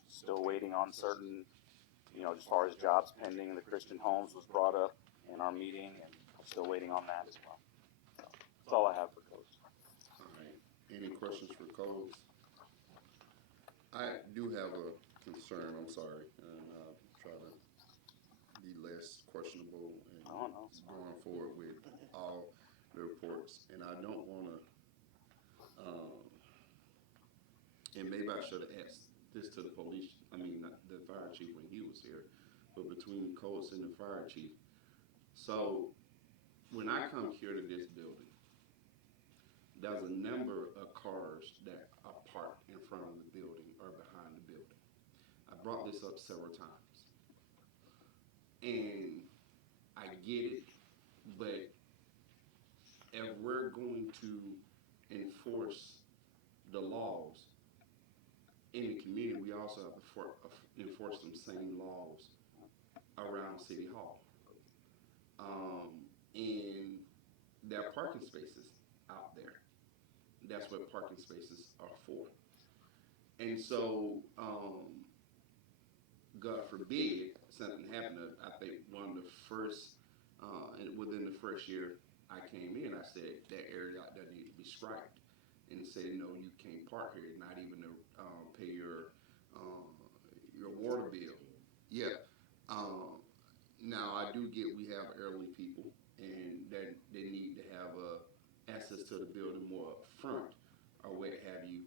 Still waiting on certain, as far as jobs pending, the Christian Homes was brought up in our meeting, and I'm still waiting on that as well. So that's all I have for codes. All right. Any questions for codes? I do have a concern. I'm sorry, and I'll try to be less questionable and going forward with all the reports. And I don't want to. And maybe I should have asked this to the police. I mean, not the fire chief when he was here, but between codes and the fire chief. So when I come here to this building, there's a number of cars that are parked in front of the building or behind the building. I brought this up several times, and I get it, but if we're going to enforce the laws in the community, we also have to enforce them same laws around City Hall. And there are parking spaces out there. That's what parking spaces are for. And so, God forbid something happened. I think one of the first, and within the first year I came in, I said that area out there needs to be striped, and said, no, you can't park here, not even to pay your water bill. Yeah. Now I do get we have elderly people, and that they need to have access to the building more up front, or what have you,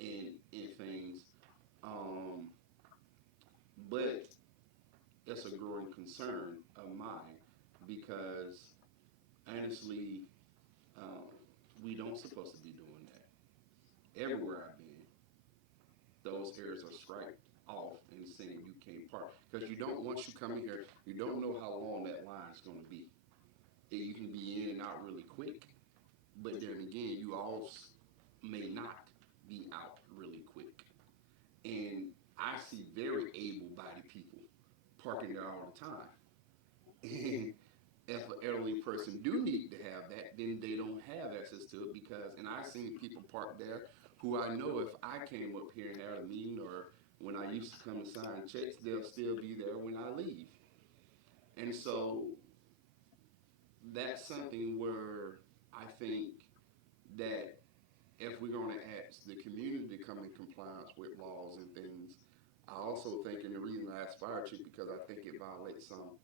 and things. But it's a growing concern of mine because honestly, we don't supposed to be doing that. Everywhere I've been, those areas are striped off and saying you can't park because you don't. Once you come in here, you don't know how long that line is going to be. You can be in and out really quick, but then again, you also may not be out really quick. And I see very able-bodied people parking there all the time. And if an elderly person do need to have that, then they don't have access to it because, and I've seen people park there who I know if I came up here and had a meeting or when I used to come and sign checks, they'll still be there when I leave. And so that's something where I think that if we're going to ask the community to come in compliance with laws and things, I also think, and the reason I asked fire chief, because I think it violates some,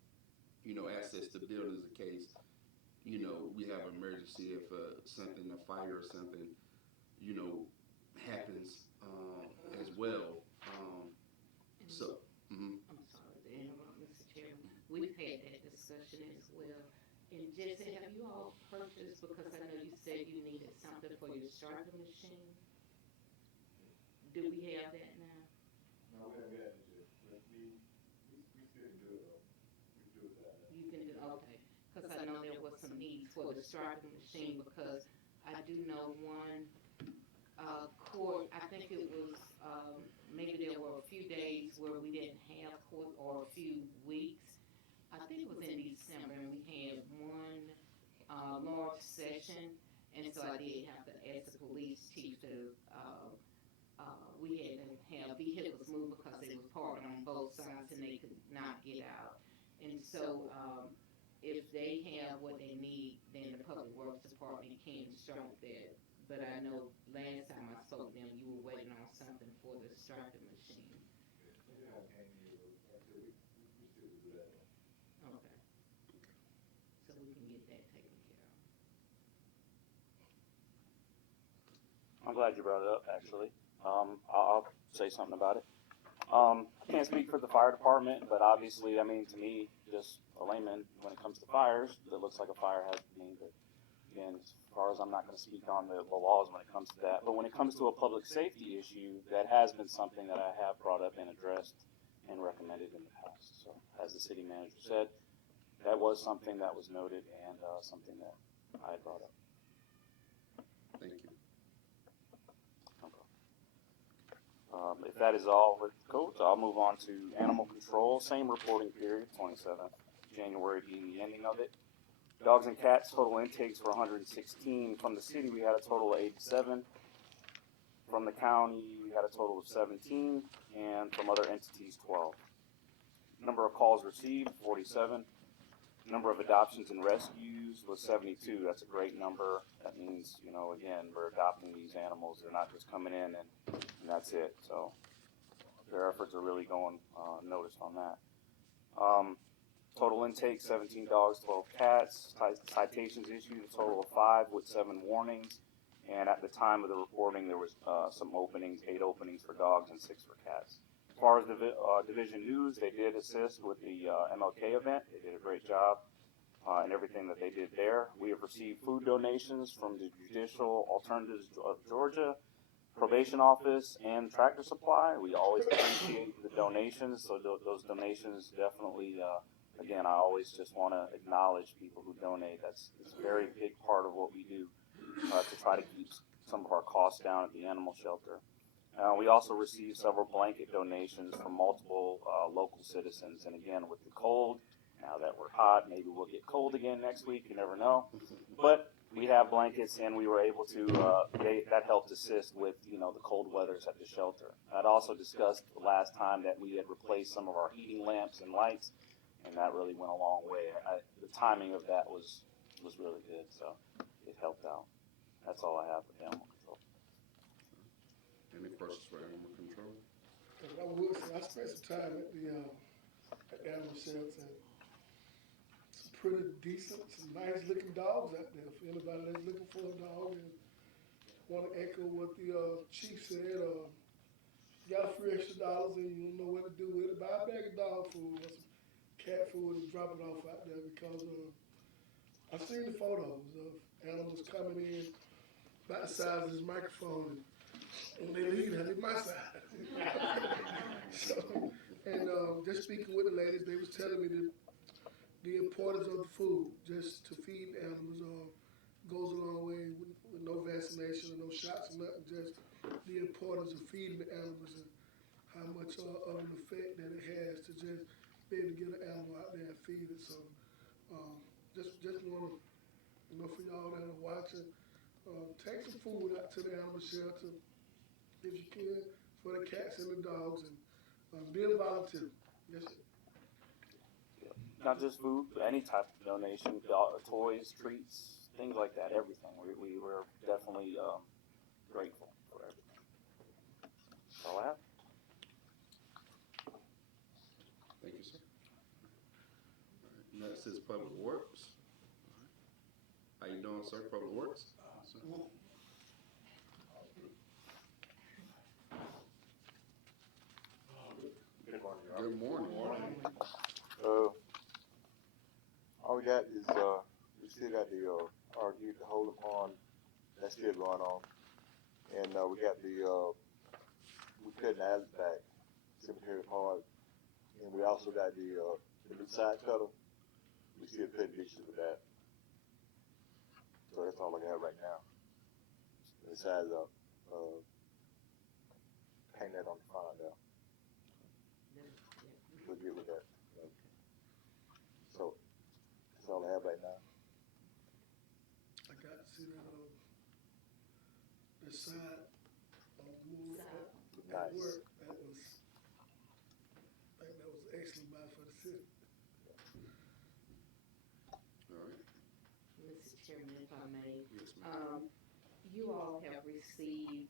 access to buildings in case, we have an emergency if something, a fire or something, happens as well. So, I'm sorry to interrupt, Mr. Chairman. We've had that discussion as well. And Jesse, have you all purchased, because I know you said you needed something for your striper machine? Do we have that now? No, we haven't got it yet, but we still do it though. We do it that way. You can do, okay. Because I know there was some needs for the striper machine because I do know one court, I think it was, maybe there were a few days where we didn't have court or a few weeks. I think it was in December, and we had one large session, and so I did have to ask the police chief to, we had to have vehicles moved because they was parked on both sides and they could not get out. And so, if they have what they need, then the public works department can strike that. But I know last time I spoke to them, you were waiting on something for the striping machine. Yeah, and we still do that though. Okay. that taken care of. I'm glad you brought it up, actually. I'll say something about it. I can't speak for the fire department, but obviously, I mean, to me, just a layman, when it comes to fires, it looks like a fire has me. But again, as far as I'm not going to speak on the laws when it comes to that, but when it comes to a public safety issue, that has been something that I have brought up and addressed and recommended in the past. So, as the city manager said, that was something that was noted and something that I had brought up. Thank you. If that is all with the codes, I'll move on to animal control. Same reporting period, 27th January being the ending of it. Dogs and cats, total intakes were 116. From the city, we had a total of 87. From the county, we had a total of 17. And from other entities, 12. Number of calls received, 47. Number of adoptions and rescues was 72. That's a great number. That means, you know, again, we're adopting these animals. They're not just coming in and that's it. So their efforts are really going noticed on that. Total intake, 17 dogs, 12 cats. Citations issued, a total of 5 with 7 warnings. And at the time of the reporting, there was some openings, 8 openings for dogs and 6 for cats. As far as the Division News, they did assist with the MLK event. They did a great job in everything that they did there. We have received food donations from the Judicial Alternatives of Georgia, Probation Office, and Tractor Supply. We always appreciate the donations, so those donations definitely, again, I always just want to acknowledge people who donate. It's a very big part of what we do to try to keep some of our costs down at the animal shelter. We also received several blanket donations from multiple local citizens. And again, with the cold, now that we're hot, maybe we'll get cold again next week. You never know. But we have blankets, and we were able to. That helped assist with the cold weathers at the shelter. I'd also discussed the last time that we had replaced some of our heating lamps and lights, and that really went a long way. The timing of that was really good, so it helped out. That's all I have with animal control. Any questions for animal control? I would say I spent some time at the animal shelter. Some pretty decent, some nice looking dogs out there. For anybody that's looking for a dog and want to echo what the chief said, got a few extra dollars and you don't know what to do with it, buy a bag of dog food or some cat food and drop it off out there because I've seen the photos of animals coming in about the size of this microphone and they leave, I leave my side. So, and just speaking with the ladies, they was telling me the importance of the food, just to feed animals goes a long way with no vaccination or no shots or nothing, just the importance of feeding the animals and how much of an effect that it has to just be able to get an animal out there and feed it. So just want to, for y'all that are watching, take some food out to the animal shelter if you can, for the cats and the dogs, and be a volunteer. Yes, sir. Not just food, but any type of donation, toys, treats, things like that, everything. We were definitely grateful for everything. That's all I have. Thank you, sir. All right. Next is Public Works. How you doing, sir? Public Works? Good morning. All we got is, we still got the, RG, the Holy Pond, that's still going on. And, we got we cutting the alleys back, Cemetery Pond. And we also got the new side cutter. We still cutting ditches with that. So that's all I got right now. Besides, hang that on the front though. We'll get with that. So that's all I have right now. I got to see that the side move at work. That was, I think that was excellent buy for the city. All right. Mr. Chairman, if I may, Yes, ma'am. you all have received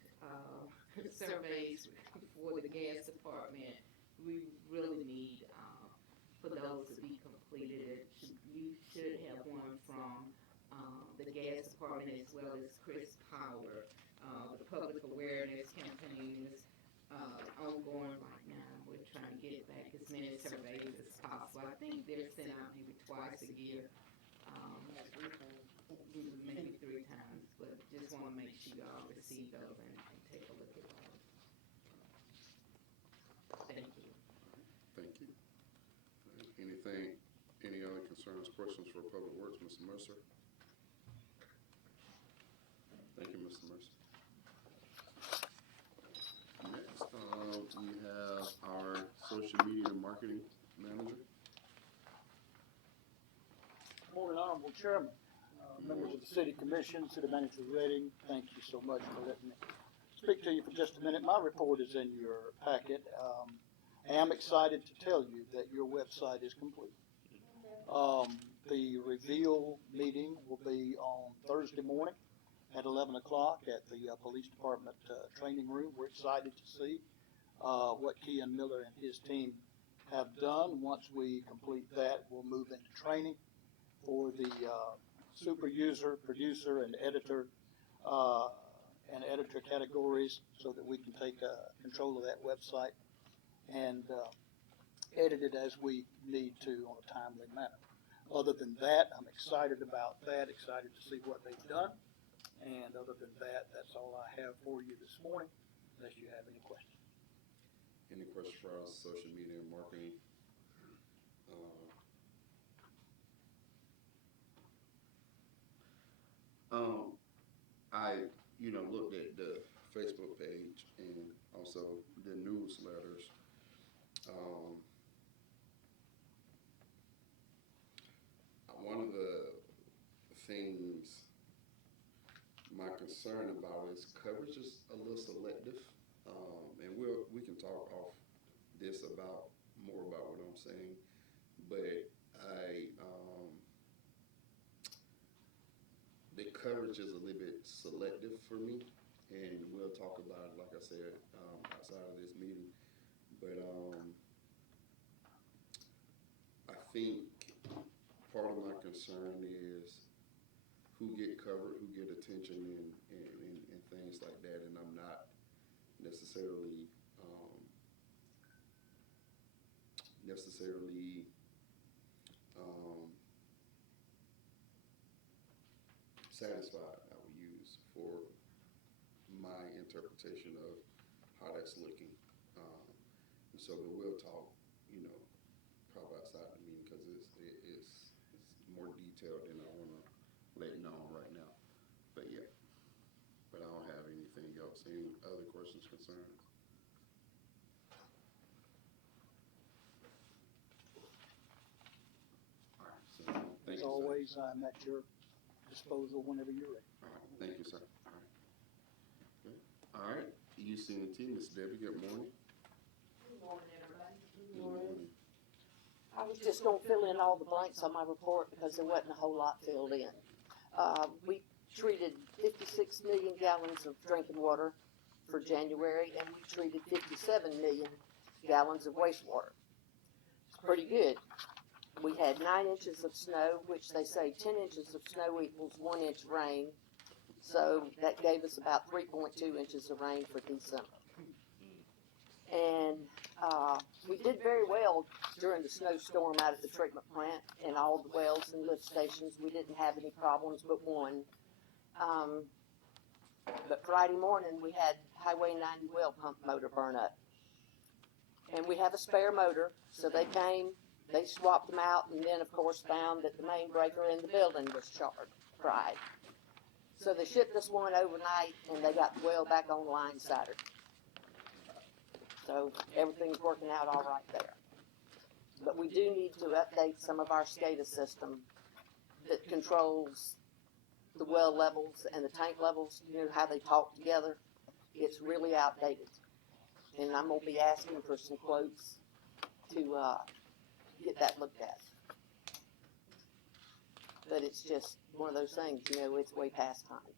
surveys for the gas department. We really need for those to be completed. You should have one from Department as well as Chris Power. The public awareness campaign is ongoing right now. We're trying to get back as many surveys as possible. I think they're sent out maybe twice a year, maybe 3 times, but just want to make sure you all receive those and take a look at those. Thank you. Thank you. Any other concerns, questions for Public Works, Mr. Mercer? Thank you, Mr. Mercer. Next, we have our social media and marketing manager. Morning, Honorable Chairman, members of the City Commission, City Manager Redding, thank you so much for letting me speak to you for just a minute. My report is in your packet. I am excited to tell you that your website is complete. The reveal meeting will be on Thursday morning at 11 o'clock at the Police Department training room. We're excited to see what Kean Miller and his team have done. Once we complete that, we'll move into training for the super user, producer, and editor categories so that we can take control of that website and edit it as we need to on a timely manner. Other than that, I'm excited about that, excited to see what they've done. And other than that, that's all I have for you this morning, unless you have any questions. Any questions for our social media and marketing? I, looked at the Facebook page and also the newsletters. One of the things my concern about is coverage is a little selective, and we can talk off this about more about what I'm saying, but the coverage is a little bit selective for me, and we'll talk about it, like I said, outside of this meeting. But I think part of my concern is who get covered, who get attention, and things like that, and I'm not necessarily satisfied, I would use, for my interpretation of how that's looking. And so, but we'll talk, probably outside the meeting, because it's more detailed than I want to let you know right now. But yeah, but I don't have anything else. Any other questions, concerns? All right, so thank As you, always, sir. I'm at your disposal whenever you're ready. All right, thank you, sir. All right. Okay. All right, UCNT, Ms. Debbie, good morning. Good morning, everybody. Good morning. I was just gonna fill in all the blanks on my report because there wasn't a whole lot filled in. We treated 56 million gallons of drinking water for January, and we treated 57 million gallons of wastewater. It's pretty good. We had 9 inches of snow, which they say 10 inches of snow equals 1 inch rain. So that gave us about 3.2 inches of rain for December. And we did very well during the snowstorm out at the treatment plant and all the wells and lift stations. We didn't have any problems but one. But Friday morning we had Highway 90 well pump motor burn up. And we have a spare motor, so they came, they swapped them out, and then of course found that the main breaker in the building was fried. So they shipped us one overnight, and they got the well back online Saturday. So everything's working out all right there. But we do need to update some of our SCADA system that controls the well levels and the tank levels, how they talk together. It's really outdated. And I'm gonna be asking for some quotes to get that looked at. But it's just one of those things, it's way past time.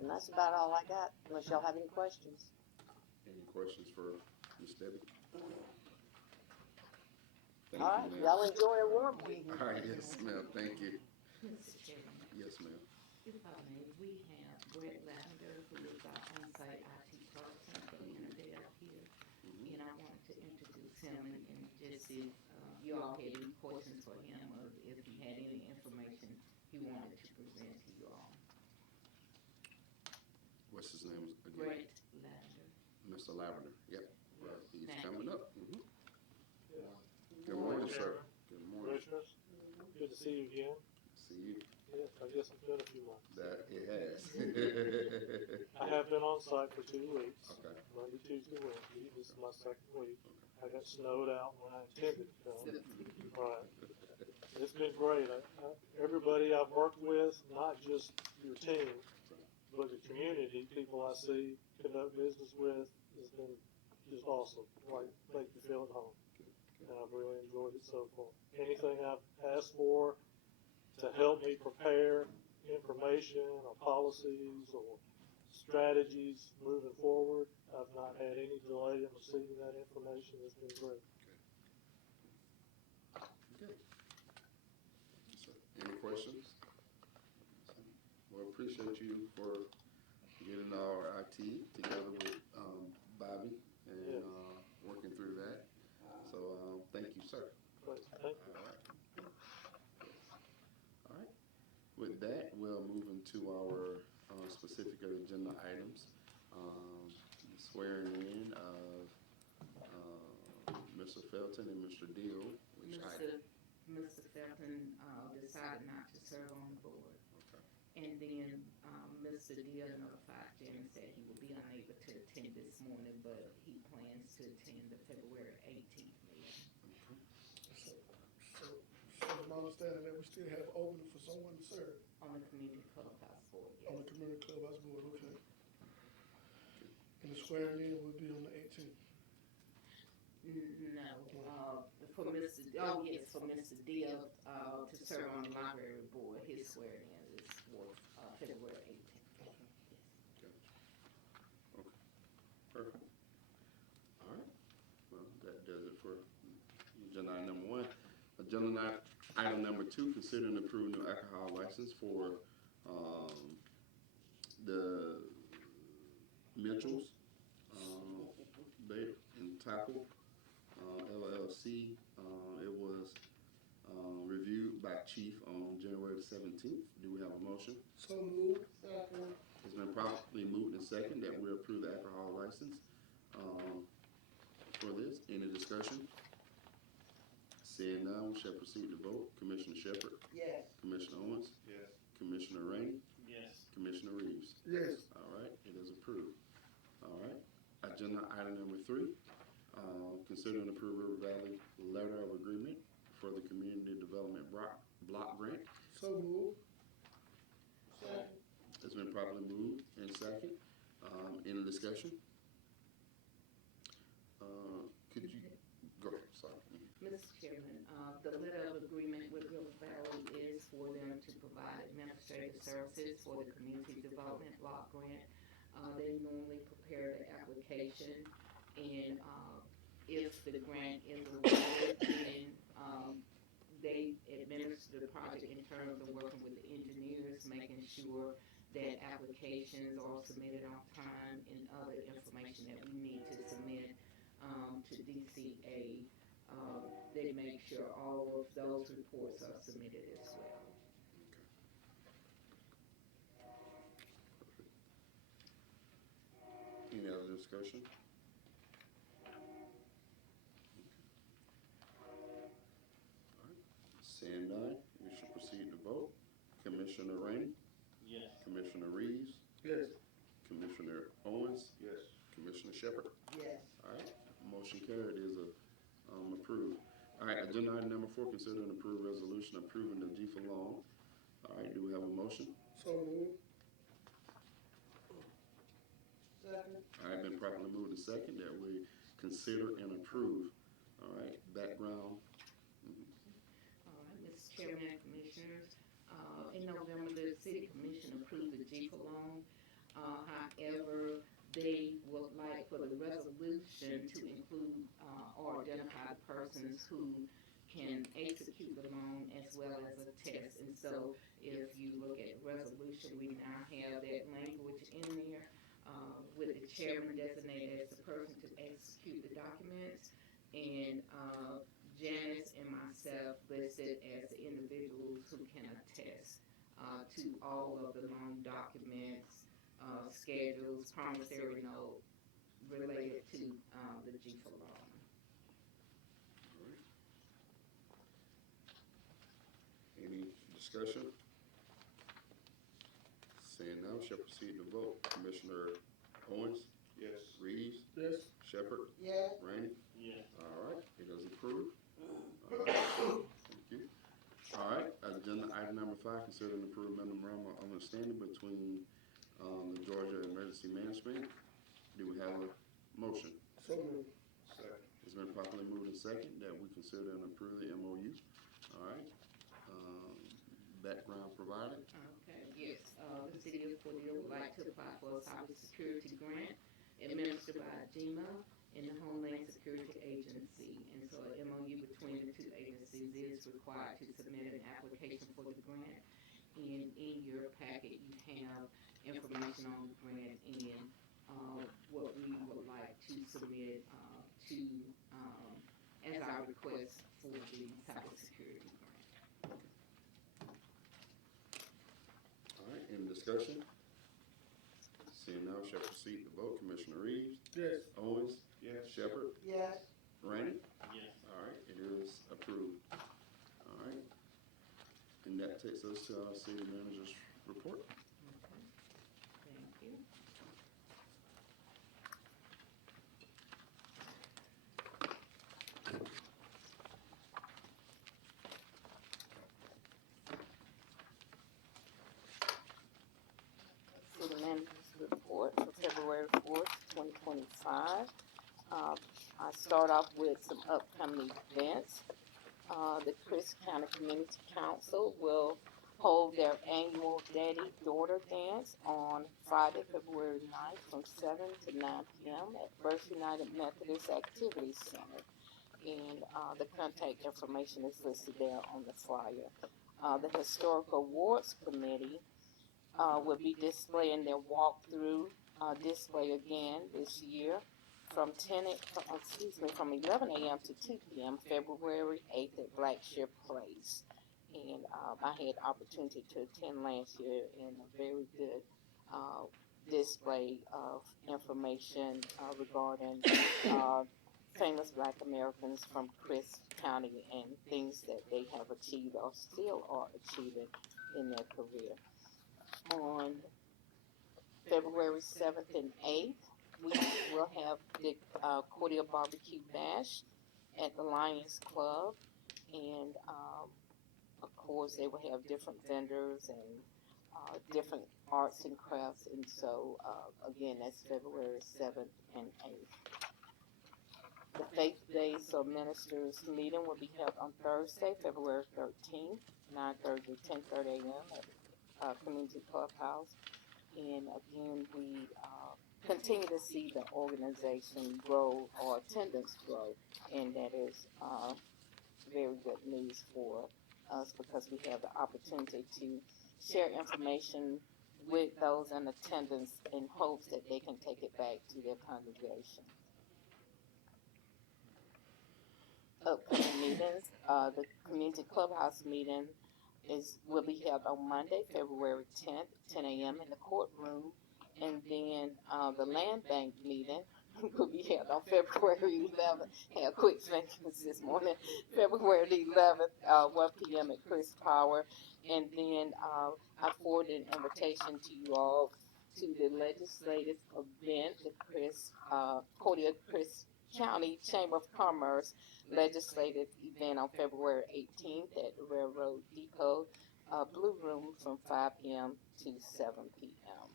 And that's about all I got, unless y'all have any questions. Any questions for Ms. Debbie? Thank All right, you, ma'am. y'all enjoy a warm week. All right, yes, ma'am, thank you. Mr. Chairman, Yes, ma'am. if I may, we have Brett Lavender, who is our on-site IT person for Innovative here. And I wanted to introduce him and just see if you all had any questions for him or if he had any information he wanted to present to you all. What's his name again? Brett Lavender. Mr. Lavender. Yep. Well, he's Thank coming you. up. Good morning, sir. Good morning. Commissioners, good to see you again. See you. Yes, I guess it's been a few months. That it has. I have been on site for 2 weeks. Okay. Monday, Tuesday, Wednesday. This is my second week. I got snowed out when I intended to come. Right. It's been great. Everybody I've worked with, not just your team, but the community, people I see, conduct business with, has been just awesome. Like, make me feel at home. And I've really enjoyed it so far. Anything I've asked for to help me prepare information or policies or strategies moving forward, I've not had any delay in receiving that information. It's been great. Good. So, any questions? Well, appreciate you for getting our IT together with Bobby and working through that. So thank you, sir. Thank you. All right. With that, we'll move into our specific agenda items. The swearing in of Mr. Felton and Mr. Deal. Mr. Felton decided not to serve on the board. Okay. And then Mr. Deal notified Janice that he will be unable to attend this morning, but he plans to attend the February 18th meeting. So it's my understanding that we still have opening for someone to serve On the Community Clubhouse Board, yes. on the community clubhouse board, okay. And the swearing in will be on the 18th. No, for Mr. Deal, to serve on the library board, his swearing in is for February 18th. Yes. Okay. Perfect. All right. Well, that does it for agenda item number 1. Agenda item number 2, consider and approve new alcohol license for the Mitchells, Bait and Tackle, LLC. It was reviewed by Chief on January 17th. Do we have a motion? So moved. Second. It's been properly moved and second that we approve the alcohol license for this. Any discussion? Seeing none, we shall proceed to vote. Commissioner Shepherd? Yes. Commissioner Owens? Yes. Commissioner Rainey? Yes. Commissioner Reeves? Yes. All right, it is approved. All right, agenda item number 3, consider and approve River Valley letter of agreement for the community development block grant. So moved. Second. It's been properly moved and second. Any discussion? Could you go ahead? Sorry. Mr. Chairman, the letter of agreement with River Valley is for them to provide administrative services for the Community Development Block Grant. They normally prepare the application, and if the grant is awarded, then they administer the project in terms of working with the engineers, making sure that applications are submitted on time and other information that we need to submit to DCA. They make sure all of those reports are submitted as well. Any other discussion? All right. Seeing none, we shall proceed to vote. Commissioner Rainey? Yes. Commissioner Reeves? Yes. Commissioner Owens? Yes. Commissioner Shepherd? Yes. All right, motion carried is approved. All right, agenda item number 4, consider and approve resolution approving the GFA loan. All right, do we have a motion? So moved. Second. All right, been properly moved and second that we consider and approve. All right, background. All right, Mr. Chairman and Commissioners, in November, the City Commission approved the GFA loan. However, they would like for the resolution to include or identify the persons who can execute the loan as well as test. And so if you look at the resolution, we now have that language in there with the chairman designated as the person to execute the documents, and Janice and myself listed as the individuals who can attest to all of the loan documents, schedules, promissory note related to the GFA loan. Any discussion? Seeing none, shall proceed to vote. Commissioner Owens? Yes. Reeves? Yes. Shepherd? Yes. Rainey? Yes. All right, it is approved. All right, thank you. All right, agenda item number 5, consider and approve memorandum of understanding between the Georgia Emergency Management. Do we have a motion? So moved. Second. It's been properly moved and second that we consider and approve the MOU. All right. Background provided. Okay, yes, the city of Cordele would like to apply for a cybersecurity grant administered by GEMA and the Homeland Security Agency. And so an MOU between the two agencies is required to submit an application for the grant. And in your packet, you have information on the grant and what we would like to submit to as our request for the cybersecurity grant. All right, any discussion? Seeing now, shall proceed to vote. Commissioner Reeves? Yes. Owens? Yes. Shepherd? Yes. Rainey? Yes. All right, it is approved. All right. And that takes us to our city manager's report. Okay, thank you. City manager's report for February 4th, 2025. I start off with some upcoming events. The Chris County Community Council will hold their annual Daddy-Daughter Dance on Friday, February 9th from 7 to 9 p.m. at First United Methodist Activity Center. And the contact information is listed there on the flyer. The Historical Awards Committee will be displaying their walkthrough display again this year from 11 a.m. to 2 p.m. February 8th at Blackshear Place. And I had opportunity to attend last year in a very good display of information regarding famous Black Americans from Chris County and things that they have achieved or still are achieving in their career. On February 7th and 8th, we will have the Cordele Barbecue Bash at the Lions Club. And, of course, they will have different vendors and different arts and crafts. And so, again, that's February 7th and 8th. The Faith-Based or Ministers meeting will be held on Thursday, February 13th, 9:30 to 10:30 a.m. at Community Clubhouse. And again, we continue to see the organization grow or attendance grow, and that is very good news for us because we have the opportunity to share information with those in attendance in hopes that they can take it back to their congregation. Upcoming meetings, the Community Clubhouse meeting will be held on Monday, February 10th, 10 a.m. in the courtroom. And then the land bank meeting will be held on February 11th. Had a quick sentence this morning. February the 11th, 1 p.m. at Chris Power. And then I forwarded an invitation to you all to the legislative event, the Cordele Chris County Chamber of Commerce legislative event on February 18th at the Railroad Depot Blue Room from 5 p.m. to 7 p.m.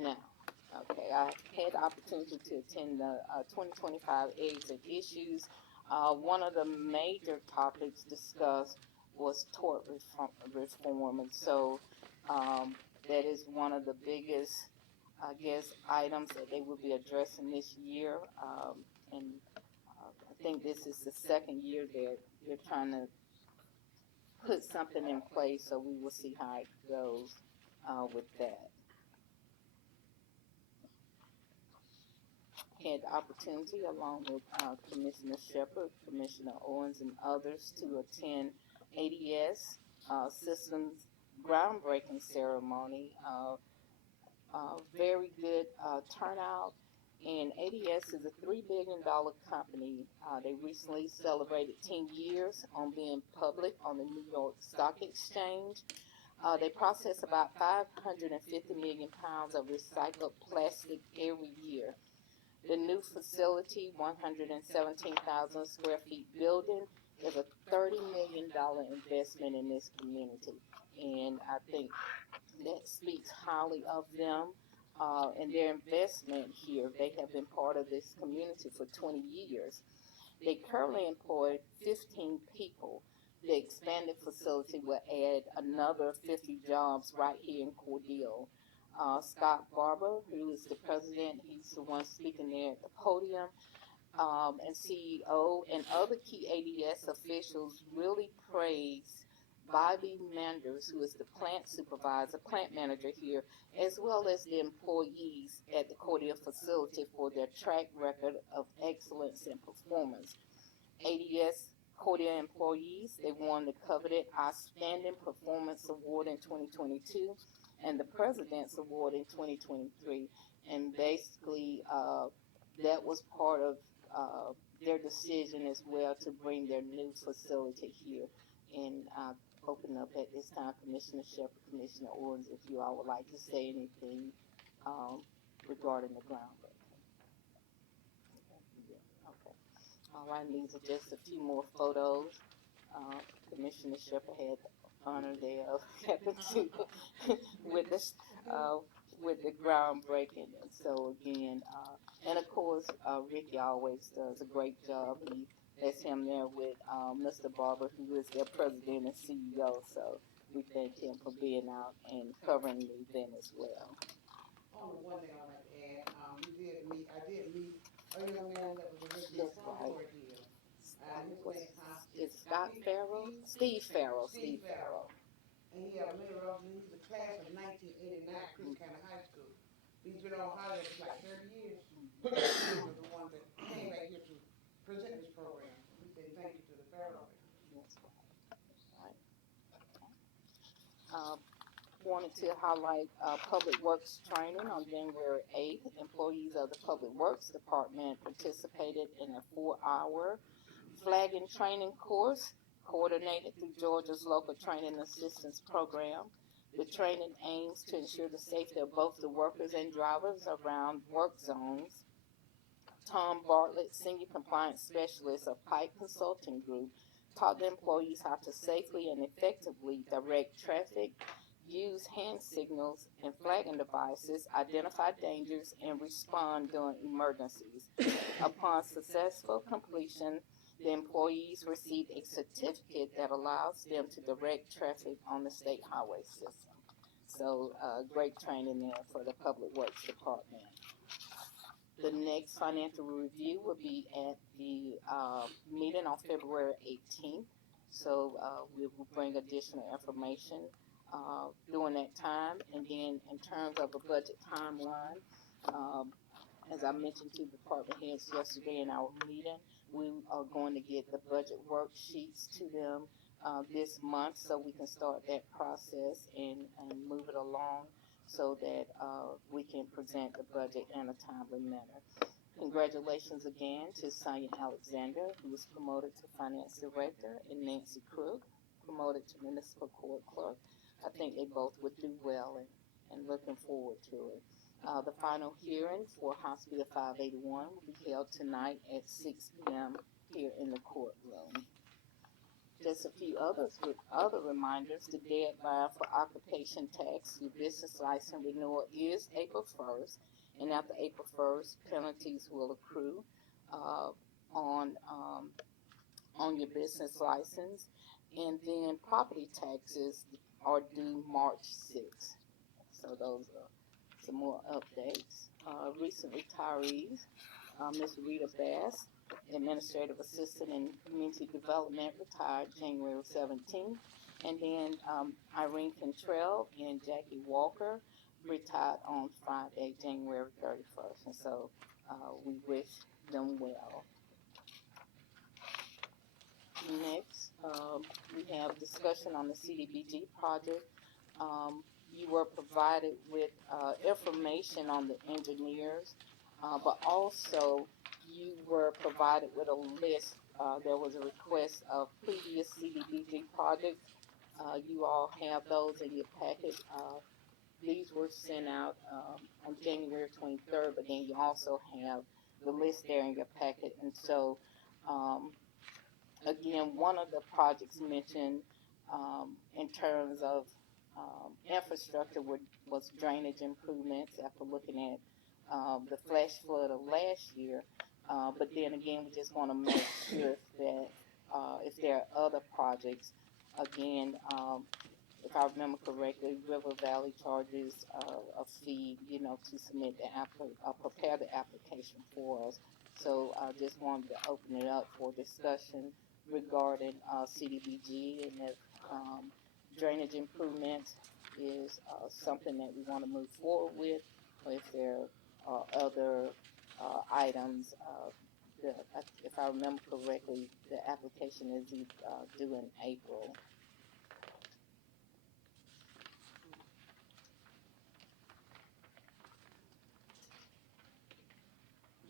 Now, I had the opportunity to attend the 2025 AIDS and Issues. One of the major topics discussed was tort reform, and so that is one of the biggest, I guess, items that they will be addressing this year. And I think this is the second year that they're trying to put something in place, so we will see how it goes, with that. Had the opportunity along with, Commissioner Shepherd, Commissioner Owens, and others to attend ADS, Systems groundbreaking ceremony. Very good, turnout. And ADS is a $3 billion company. They recently celebrated 10 years on being public on the New York Stock Exchange. They process about 550 million pounds of recycled plastic every year. The new facility, 117,000 square feet building, is a $30 million investment in this community. And I think that speaks highly of them, and their investment here. They have been part of this community for 20 years. They currently employ 15 people. The expanded facility will add another 50 jobs right here in Cordele. Scott Barber, who is the president, he's the one speaking there at the podium, and CEO and other key ADS officials really praise Bobby Manders, who is the plant supervisor, plant manager here, as well as the employees at the Cordele facility for their track record of excellence and performance. ADS Cordele employees, they won the coveted Outstanding Performance Award in 2022 and the President's Award in 2023. And basically, that was part of their decision as well to bring their new facility here. And open up at this time, Commissioner Shepherd, Commissioner Owens, if you all would like to say anything regarding the groundbreaking. Okay. All right, and these are just a few more photos. Commissioner Shepherd had the honor there of having to with the groundbreaking. And so again, and of course, Ricky always does a great job. That's him there with Mr. Barber, who is their president and CEO. So we thank him for being out and covering the event as well. Only one thing I'd like to add, I did meet a young man that was originally from Cordele. And his name Is Scott Farrell? Steve Farrell. Steve Farrell. And he he's a class of 1989, Chris County High School. He's been on holiday for like 30 years. He was the one that came back here to present this program. We say thank you to the Farrell. Wanted to highlight Public Works training on January 8th. Employees of the Public Works Department participated in a 4-hour flagging training course coordinated through Georgia's local training assistance program. The training aims to ensure the safety of both the workers and drivers around work zones. Tom Bartlett, Senior Compliance Specialist of Pike Consulting Group, taught the employees how to safely and effectively direct traffic, use hand signals and flagging devices, identify dangers, and respond during emergencies. Upon successful completion, the employees receive a certificate that allows them to direct traffic on the state highway system. So, great training there for the Public Works Department. The next financial review will be at the meeting on February 18th. So we will bring additional information during that time. And then in terms of a budget timeline, as I mentioned to department heads yesterday in our meeting, we are going to get the budget worksheets to them this month so we can start that process and move it along so that we can present the budget in a timely manner. Congratulations again to Sonia Alexander, who was promoted to Finance Director, and Nancy Crook, promoted to Municipal Court Clerk. I think they both would do well and looking forward to it. The final hearing for House Bill 581 will be held tonight at 6 p.m. here in the courtroom. Just a few other reminders. The deadline for occupation tax through business license renewal is April 1st, and after April 1st, penalties will accrue on your business license, and then property taxes are due March 6th. So those are some more updates. Recent retirees, Ms. Rita Bass administrative assistant in community development, retired January 17th. And then Irene Cantrell and Jackie Walker retired on Friday, January 31st. And so we wish them well. Next, we have discussion on the CDBG project. You were provided with information on the engineers, but also you were provided with a list. There was a request of previous CDBG projects. You all have those in your packet. These were sent out on January 23rd, but then you also have the list there in your packet. And so, again, one of the projects mentioned in terms of infrastructure was drainage improvements after looking at the flash flood of last year. But then again, we just want to make sure that if there are other projects, again, if I remember correctly, River Valley charges a fee, to submit prepare the application for us. So I just wanted to open it up for discussion regarding CDBG, and if drainage improvements is something that we want to move forward with, or if there are other items. If I remember correctly, the application is due in April.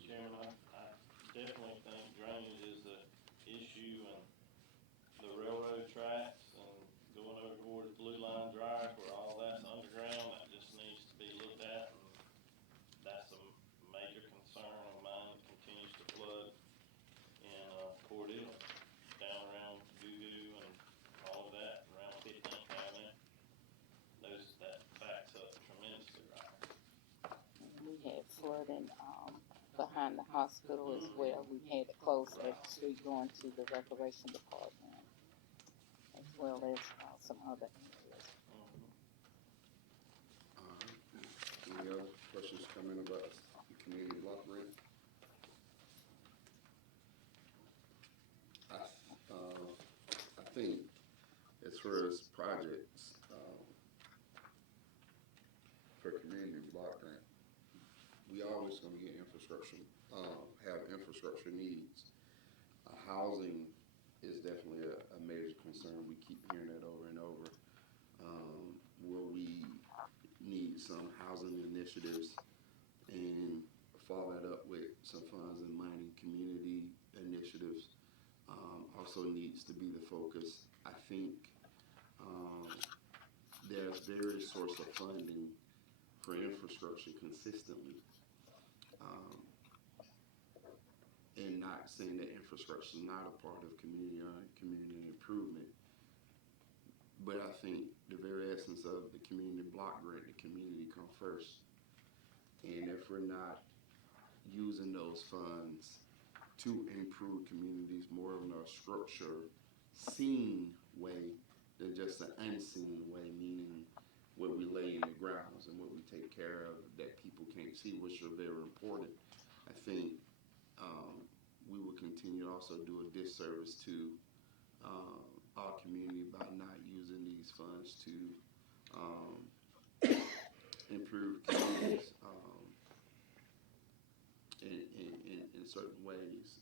Chairman, I definitely think drainage is an issue, and the railroad tracks and going over towards Blue Line Drive where all that's underground, that just needs to be looked at, and that's a major concern of mine. It continues to flood in Cordele, down around Goo and all of that, around 15th Avenue. That backs up tremendously right. We had flooding behind the hospital as well. We had to close that street going to the recreation department, as well as some other areas. Any other questions coming about the community block grant? I think as far as projects for community block grant, we always going to get infrastructure, have infrastructure needs. Housing is definitely a major concern. We keep hearing that over and over. Where we need some housing initiatives and follow that up with some funds in mining community initiatives also needs to be the focus. I think there's various sources of funding for infrastructure consistently. And not saying that infrastructure is not a part of community improvement, but I think the very essence of the community block grant, the community come first. And if we're not using those funds to improve communities more in a structure, seen way than just an unseen way, meaning what we lay in the grounds and what we take care of that people can't see, which are very important. I think we will continue to also do a disservice to our community by not using these funds to improve communities in certain ways.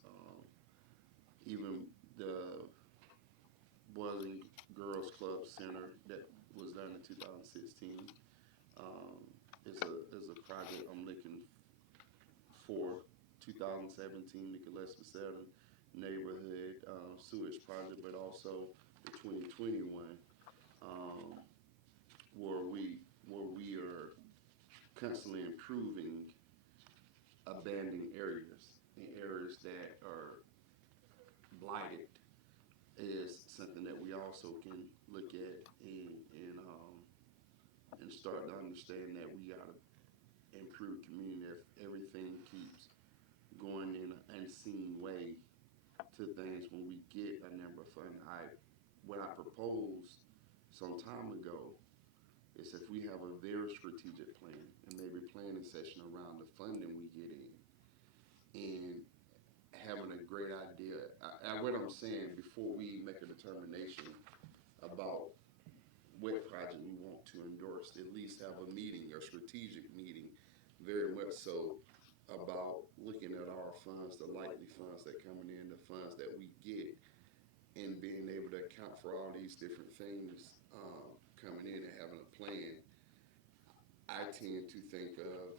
Even the Boys and Girls Club Center that was done in 2016 is a project I'm looking for. 2017 Nicholas Becerra neighborhood sewage project, but also the 2021 where we are constantly improving abandoned areas and areas that are blighted is something that we also can look at and start to understand that we gotta improve community if everything keeps going in an unseen way to things when we get a number of funds. What I proposed some time ago is if we have a very strategic plan and maybe planning session around the funding we get in and having a great idea. What I'm saying, before we make a determination about what project we want to endorse, at least have a meeting, a strategic meeting, very much so, about looking at our funds, the likely funds that coming in, the funds that we get, and being able to account for all these different things coming in and having a plan. I tend to think of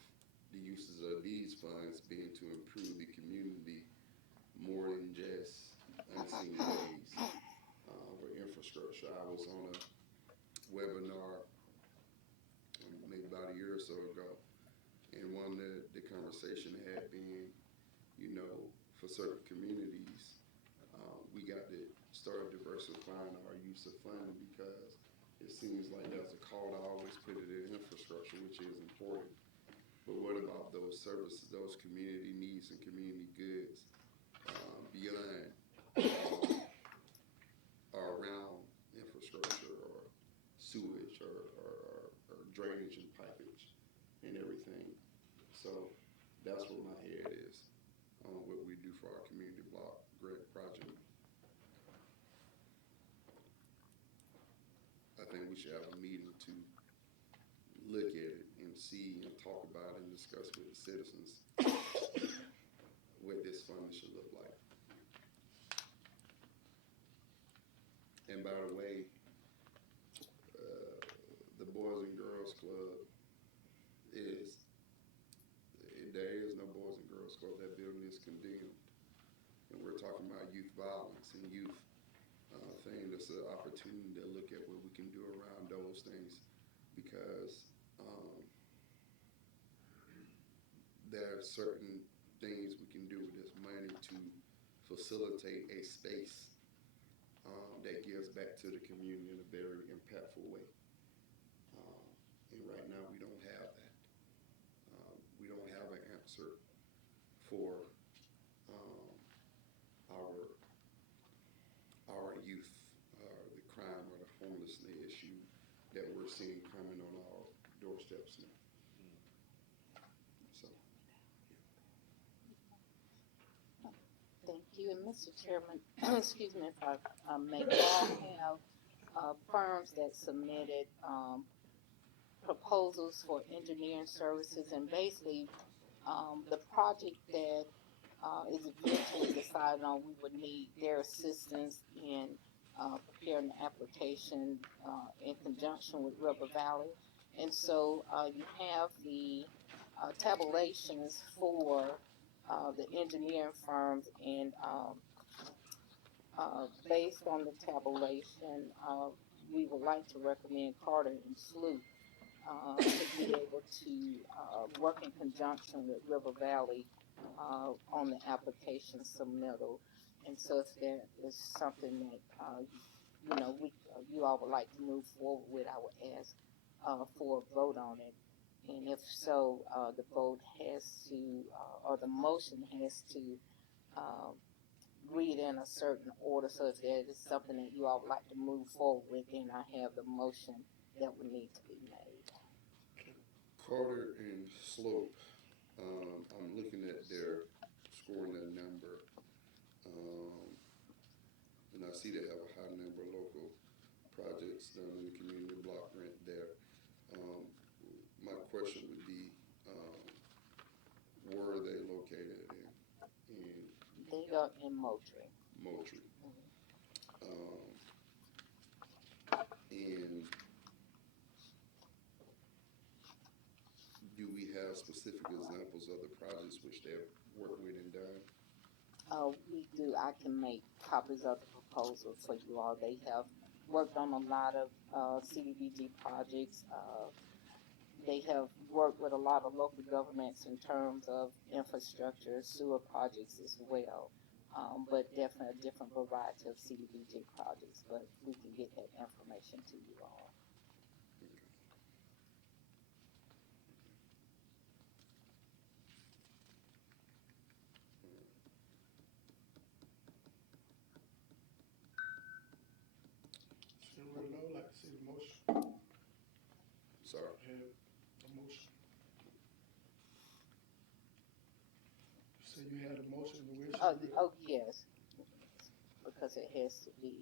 the uses of these funds being to improve the community more than just unseen ways for infrastructure. I was on a webinar maybe about a year or so ago, and one of the conversation had been, you know, for certain communities, we got to start diversifying our use of funding, because it seems like there's a call to always put it in infrastructure, which is important. But what about those services, those community needs and community goods beyond or around infrastructure or sewage or drainage and pipage and everything? So that's where my head is on what we do for our community block grant project. I think we should have a meeting to look at it and see and talk about it and discuss with the citizens what this fund should look like. And by the way, the Boys and Girls Club there is no Boys and Girls Club. That building is condemned. And we're talking about youth violence and youth thing. That's an opportunity to look at what we can do around those things, because there are certain things we can do with this money to facilitate a space that gives back to the community in a very impactful way. And right now we don't have that. We don't have an answer for our youth, the crime or the homelessness issue that we're seeing coming on our doorsteps now. So, Thank you. And Mr. Chairman, excuse me if I may, we all have firms that submitted proposals for engineering services, and basically the project that is eventually decided on, we would need their assistance in preparing the application in conjunction with River Valley. And so you have the tabulations for the engineering firms, and based on the tabulation, we would like to recommend Carter and Sloop to be able to work in conjunction with River Valley on the application submittal. And so if there is something that you know you all would like to move forward with, I would ask for a vote on it. And if so, the vote has to, or the motion has to read in a certain order. So if there is something that you all would like to move forward with, then I have the motion that would need to be made. Carter and Slope, I'm looking at their scoring that number, and I see they have a high number of local projects done in the community block grant there. My question would be, where are they located in? They are in Moultrie. Moultrie. And do we have specific examples of the projects which they've worked with and done? We do. I can make copies of the proposal for you all. They have worked on a lot of CDBG projects. They have worked with a lot of local governments in terms of infrastructure, sewer projects as well. But definitely a different variety of CDBG projects. But we can get that information to you all. I would like to see the motion. Sorry. Have a motion. You said you had a motion, and we're Oh, yes, because it has to be,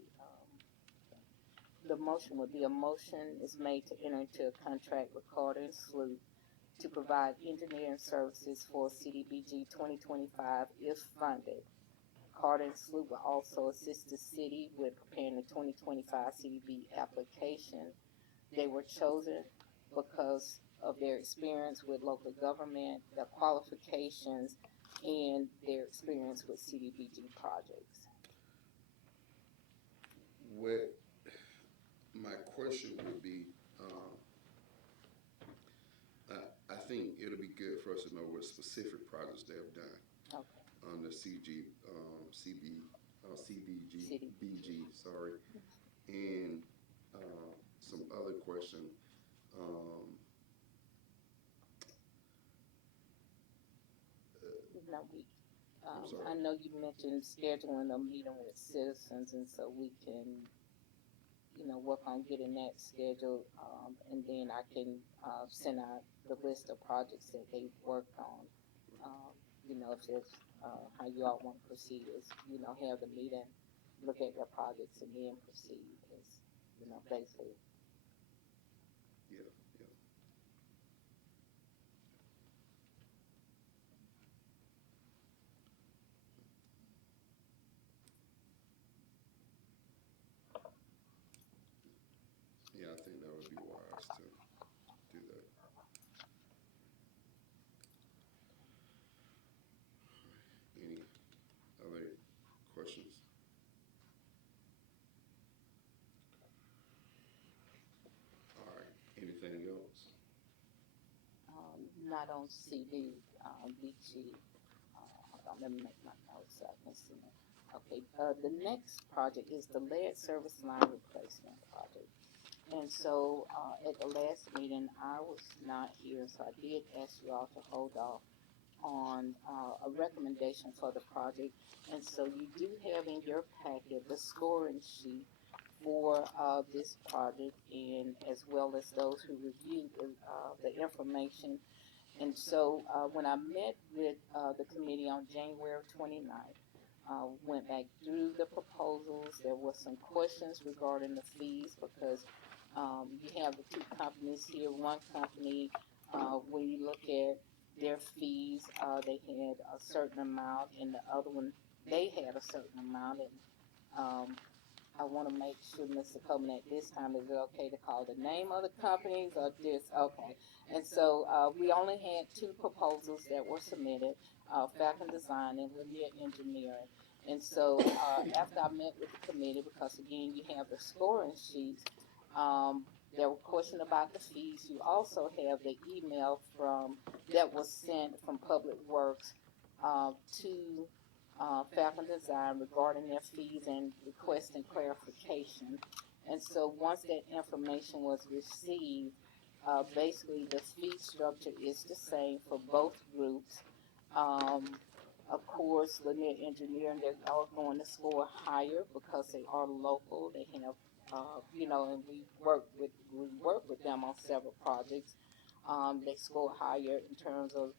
the motion would be a motion is made to enter into a contract with Carter and Sloop to provide engineering services for CDBG 2025 if funded. Carter and Sloop will also assist the city with preparing the 2025 CDB application. They were chosen because of their experience with local government, their qualifications, and their experience with CDBG projects. What my question would be, I think it'll be good for us to know what specific projects they have done Okay. on the CBG, sorry, and some other question. Um, No, we, I'm sorry. I know you mentioned scheduling a meeting with citizens, and so we can, work on getting that scheduled, and then I can, send out the list of projects that they worked on. If there's, how you all want to proceed is, have the meeting, look at their projects and then proceed is, basically. Yeah, yeah. Yeah, I think that would be wise to do that. Any other questions? All right. Anything else? Not on CD, BG. Hold on, let me make my notes so I can see it. Okay, the next project is the lead service line replacement project. And so, at the last meeting, I was not here, so I did ask you all to hold off on, a recommendation for the project. And so you do have in your packet the scoring sheet for, this project, and as well as those who reviewed the information. And so, when I met with, the committee on January 29th, went back through the proposals. There were some questions regarding the fees because, you have the two companies here. One company, when you look at their fees, they had a certain amount, and the other one, they had a certain amount. And, I want to make sure, Mr. Coleman, at this time, is it okay to call the name of the companies or this? Okay. And so, we only had two proposals that were submitted, Falcon Design and Lanier Engineering. And so, after I met with the committee, because again, you have the scoring sheets, there were questions about the fees. You also have the email that was sent from Public Works, to Falcon Design regarding their fees and requesting clarification. And so once that information was received, basically the fee structure is the same for both groups. Of course, Lanier Engineering, they are going to score higher because they are local. They have, and we work with them on several projects. They score higher in terms of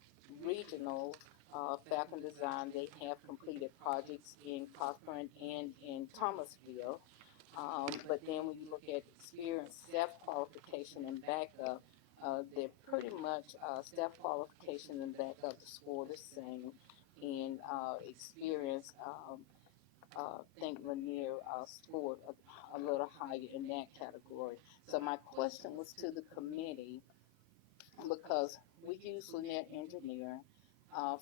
regional. Falcon Design, they have completed projects in Cochrane and in Thomasville. But then when you look at experience, staff qualification, and backup, they're pretty much staff qualification and backup to score the same. In experience, think Lanier scored a little higher in that category. So my question was to the committee because we use Lanier Engineering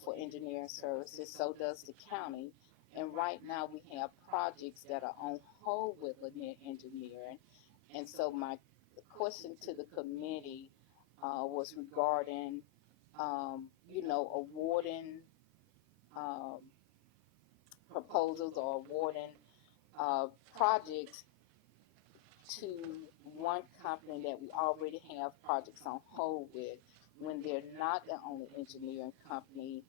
for engineering services, so does the county. And right now we have projects that are on hold with Lanier Engineering. And so my question to the committee was regarding, awarding um, proposals or awarding projects to one company that we already have projects on hold with when they're not the only engineering company,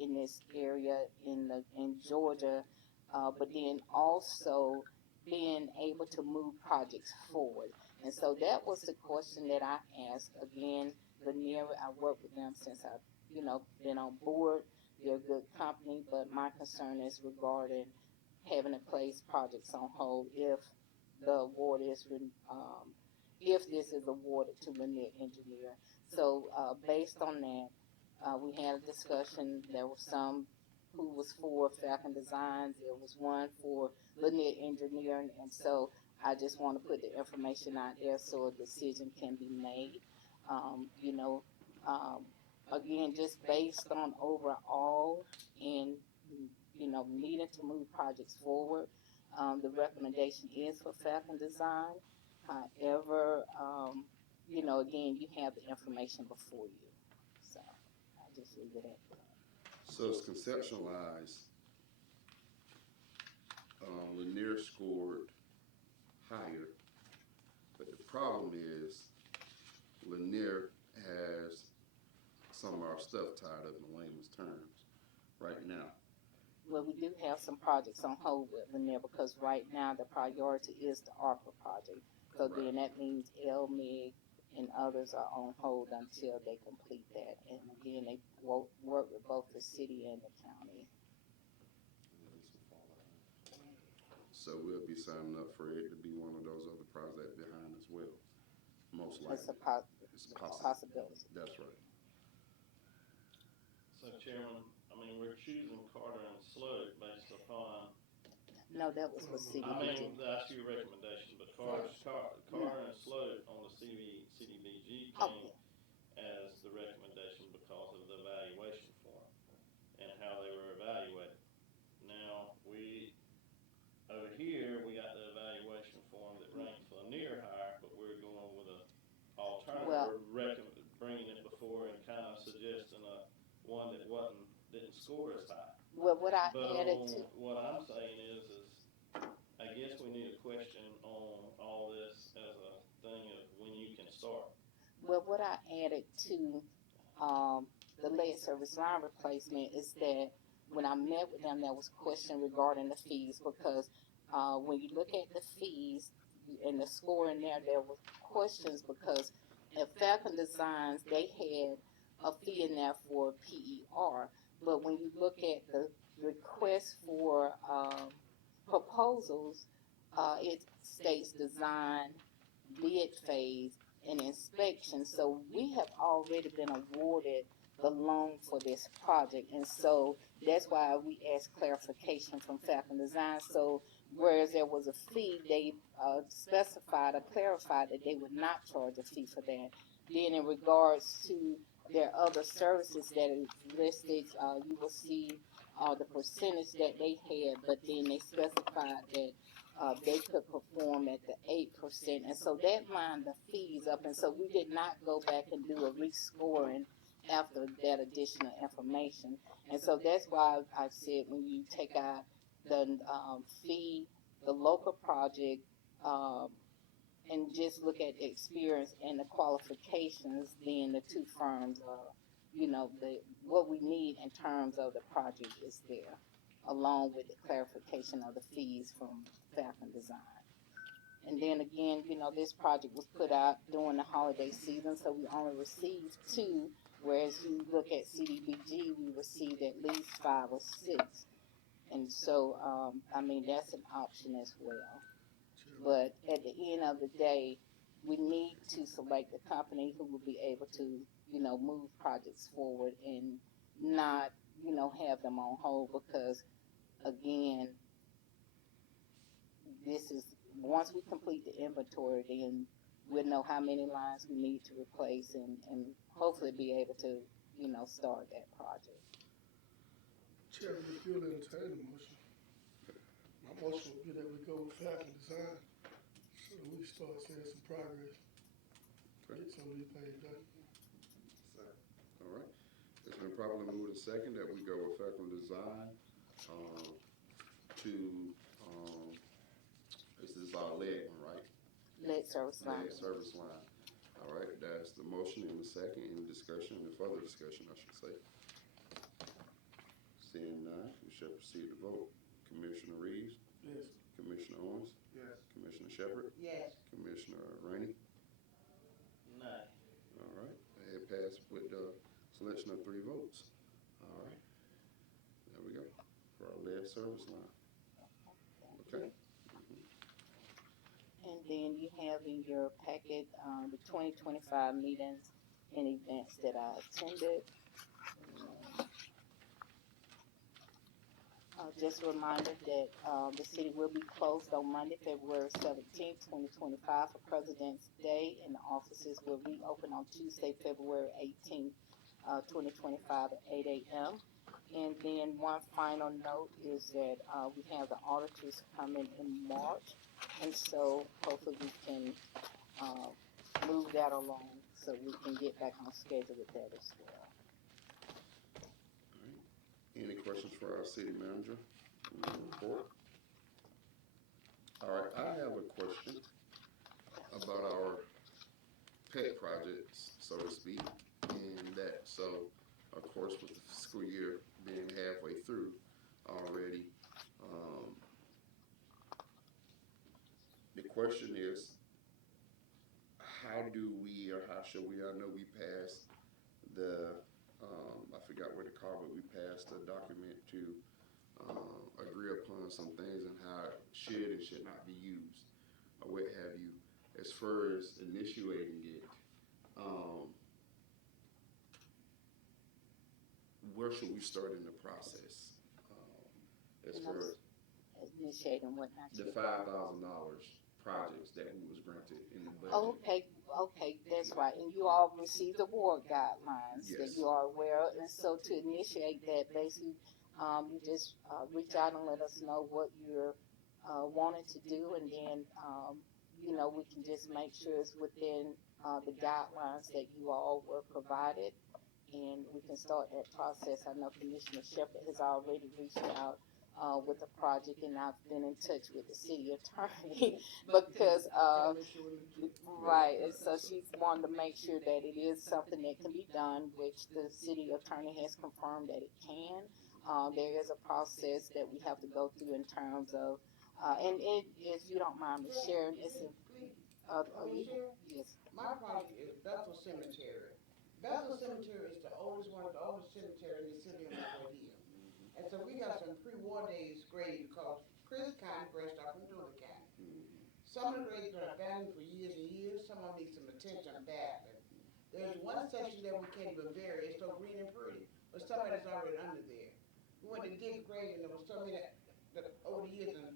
in this area in Georgia, but then also being able to move projects forward. And so that was the question that I asked. Again, Lanier, I worked with them since I've, been on board. they're a good company, but my concern is regarding having to place projects on hold if the award is, if this is awarded to Lanier Engineer. So, based on that, we had a discussion. There were some who was for Falcon Designs. There was one for Lanier Engineering, and so I just want to put the information out there so a decision can be made. You know, again, just based on overall and needing to move projects forward, the recommendation is for Falcon Design. However, again, you have the information before you, so I'll just leave it at that. So it's conceptualized. Lanier scored higher, but the problem is Lanier has some of our stuff tied up in layman's terms right now. Well, we do have some projects on hold with Lanier because right now the priority is the ARPA project. So then that means LMIG and others are on hold until they complete that. And again, they work with both the city and the county. So we'll be signing up for it to be one of those other projects behind as well. Most likely. It's a possibility. That's right. So Chairman, I mean, we're choosing Carter and Sloat based upon. No, that was for CDBG. I mean, that's your recommendation, but Carter and Sloat on the CDBG came as the recommendation because of the evaluation form and how they were evaluated. Now, over here, we got the evaluation form that ranks Lanier higher, but we're going with a alternative. We're bringing it before and kind of suggesting one that didn't score as high. Well, what I added to what I'm saying is I guess we need a question on all this as a thing of when you can start. Well, what I added to the lead service line replacement is that when I met with them, there was a question regarding the fees because when you look at the fees and the score in there, there were questions because at Falcon Designs, they had a fee in there for PER. But when you look at the request for proposals, it states design, bid phase, and inspection. So we have already been awarded the loan for this project, and so that's why we asked clarification from Falcon Design. So whereas there was a fee, they specified or clarified that they would not charge a fee for that. Then in regards to their other services that is listed, you will see the percentage that they had, but then they specified that they could perform at the 8%, and so that lined the fees up, and so we did not go back and do a rescoring after that additional information, and so that's why I said when you take out the fee, the local project, and just look at the experience and the qualifications, then the two firms, what we need in terms of the project is there, along with the clarification of the fees from Falcon Design. And then again, this project was put out during the holiday season, so we only received 2, whereas you look at CDBG, we received at least 5 or 6. And so, that's an option as well. But at the end of the day, we need to select a company who will be able to, move projects forward and not, have them on hold because, again, this is, once we complete the inventory, then we'll know how many lines we need to replace and hopefully be able to, start that project. Chairman, if you'll entertain the motion, my motion would be that we go with Falcon Design so that we can start seeing some progress. Get some of these things done. All right. It's been properly moved and second that we go with Falcon Design this is our lead one, right? Lead service line. Lead service line. All right, that's the motion in the second. Any discussion, any further discussion, I should say. Seeing none, we shall proceed to vote. Commissioner Reeves? Yes. Commissioner Owens? Yes. Commissioner Shepherd? Yes. Commissioner Rainey? Nay. All right, it passed with the selection of 3 votes. All right. service line. Okay. And then you have in your packet, the 2025 meetings and events that I attended. Just a reminder that, the city will be closed on Monday, February 17th, 2025 for President's Day, and the offices will reopen on Tuesday, February 18th, 2025 at 8 a.m. And then one final note is that, we have the auditors coming in March, and so hopefully we can, move that along so we can get back on schedule with that as well. Any questions for our city manager? Report. All right, I have a question about our pet projects, so to speak, and that, so, of course, with the fiscal year being halfway through already, the question is, how do we, or how should we, I know we passed the, I forgot what to call it, but we passed a document to agree upon some things and how it should and should not be used, or what have you. As far as initiating it, where should we start in the process? As far as Initiating what now? the $5,000 projects that we was granted in the budget. Okay, that's right, and you all received the award guidelines that Yes. you are aware of, and so to initiate that, basically, you just, reach out and let us know what you're, wanting to do, and then, we can just make sure it's within, the guidelines that you all were provided, and we can start that process. I know Commissioner Shepherd has already reached out, with the project, and I've been in touch with the city attorney because, right, and so she's wanted to make sure that it is something that can be done, which the city attorney has confirmed that it can. There is a process that we have to go through in terms of, and if you don't mind me sharing this, yes. My project is Bethel Cemetery. Bethel Cemetery is the oldest cemetery in the city of Cordele. And so we got some pre-war days grave because Chris County branched off from Dooley County. Some of the graves are abandoned for years and years. Some of them need some attention badly. There's one section that we can't even bury. It's so green and pretty, but somebody's already under there. We went to dig a grave, and there was so many that over the years and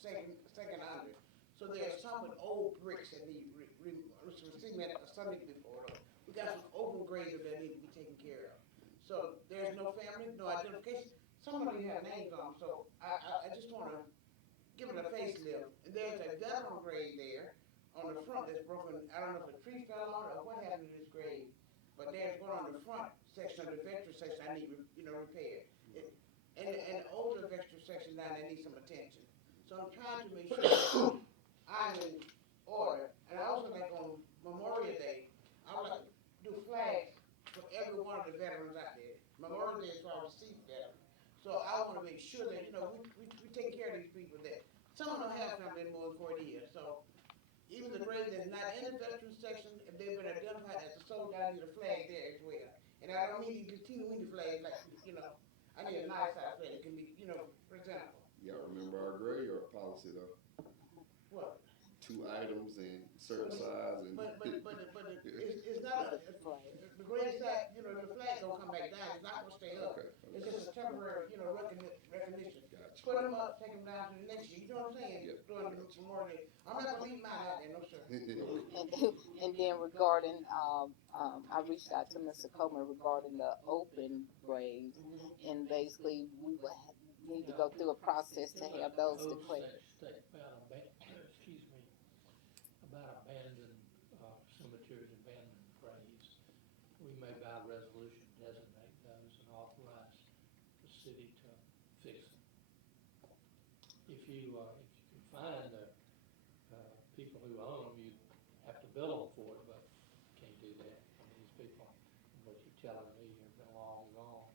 second under. So there are some with old bricks that need cement or something before them. We got some open graves that need to be taken care of. So there's no family, no identification. Some of them have names on them, so I just want to give it a facelift. And there's a veteran grave there on the front that's broken. I don't know if a tree fell on it or what happened to this grave, but there's one on the front section of the veteran section I need, repaired. And the older veteran section down there needs some attention. So I'm trying to make sure that I'm in order. And I also like on Memorial Day, I would like to do flags for every one of the veterans out there. Memorial Day is for our deceased veterans. So I want to make sure that, we take care of these people that, some of them don't have family anymore in 40 years. So even the grave that's not in the veteran section, if they've been identified as a soldier, I need a flag there as well. And I don't mean these teeny-weeny flags like, I need a nice size flag that can be, presentable. Y'all remember our graveyard policy though? What? 2 items and certain size and. But it's not the grave site, the flag don't come back down, it's not gonna stay up. Okay. It's just a temporary, recognition. Gotcha. Put them up, take them down to the next year, you know what I'm saying? Yep. During the Memorial Day. I'm not gonna leave mine out there, no sir. And then regarding, I reached out to Mr. Coleman regarding the open graves, and basically we would need to go through a process to have those declared. About abandoned cemeteries, abandoned graves. We may by resolution designate those and authorize the city to fix them. If you can find the people who own them, you have to bill them for it, but you can't do that. I mean, these people, what you're telling me, have been long gone.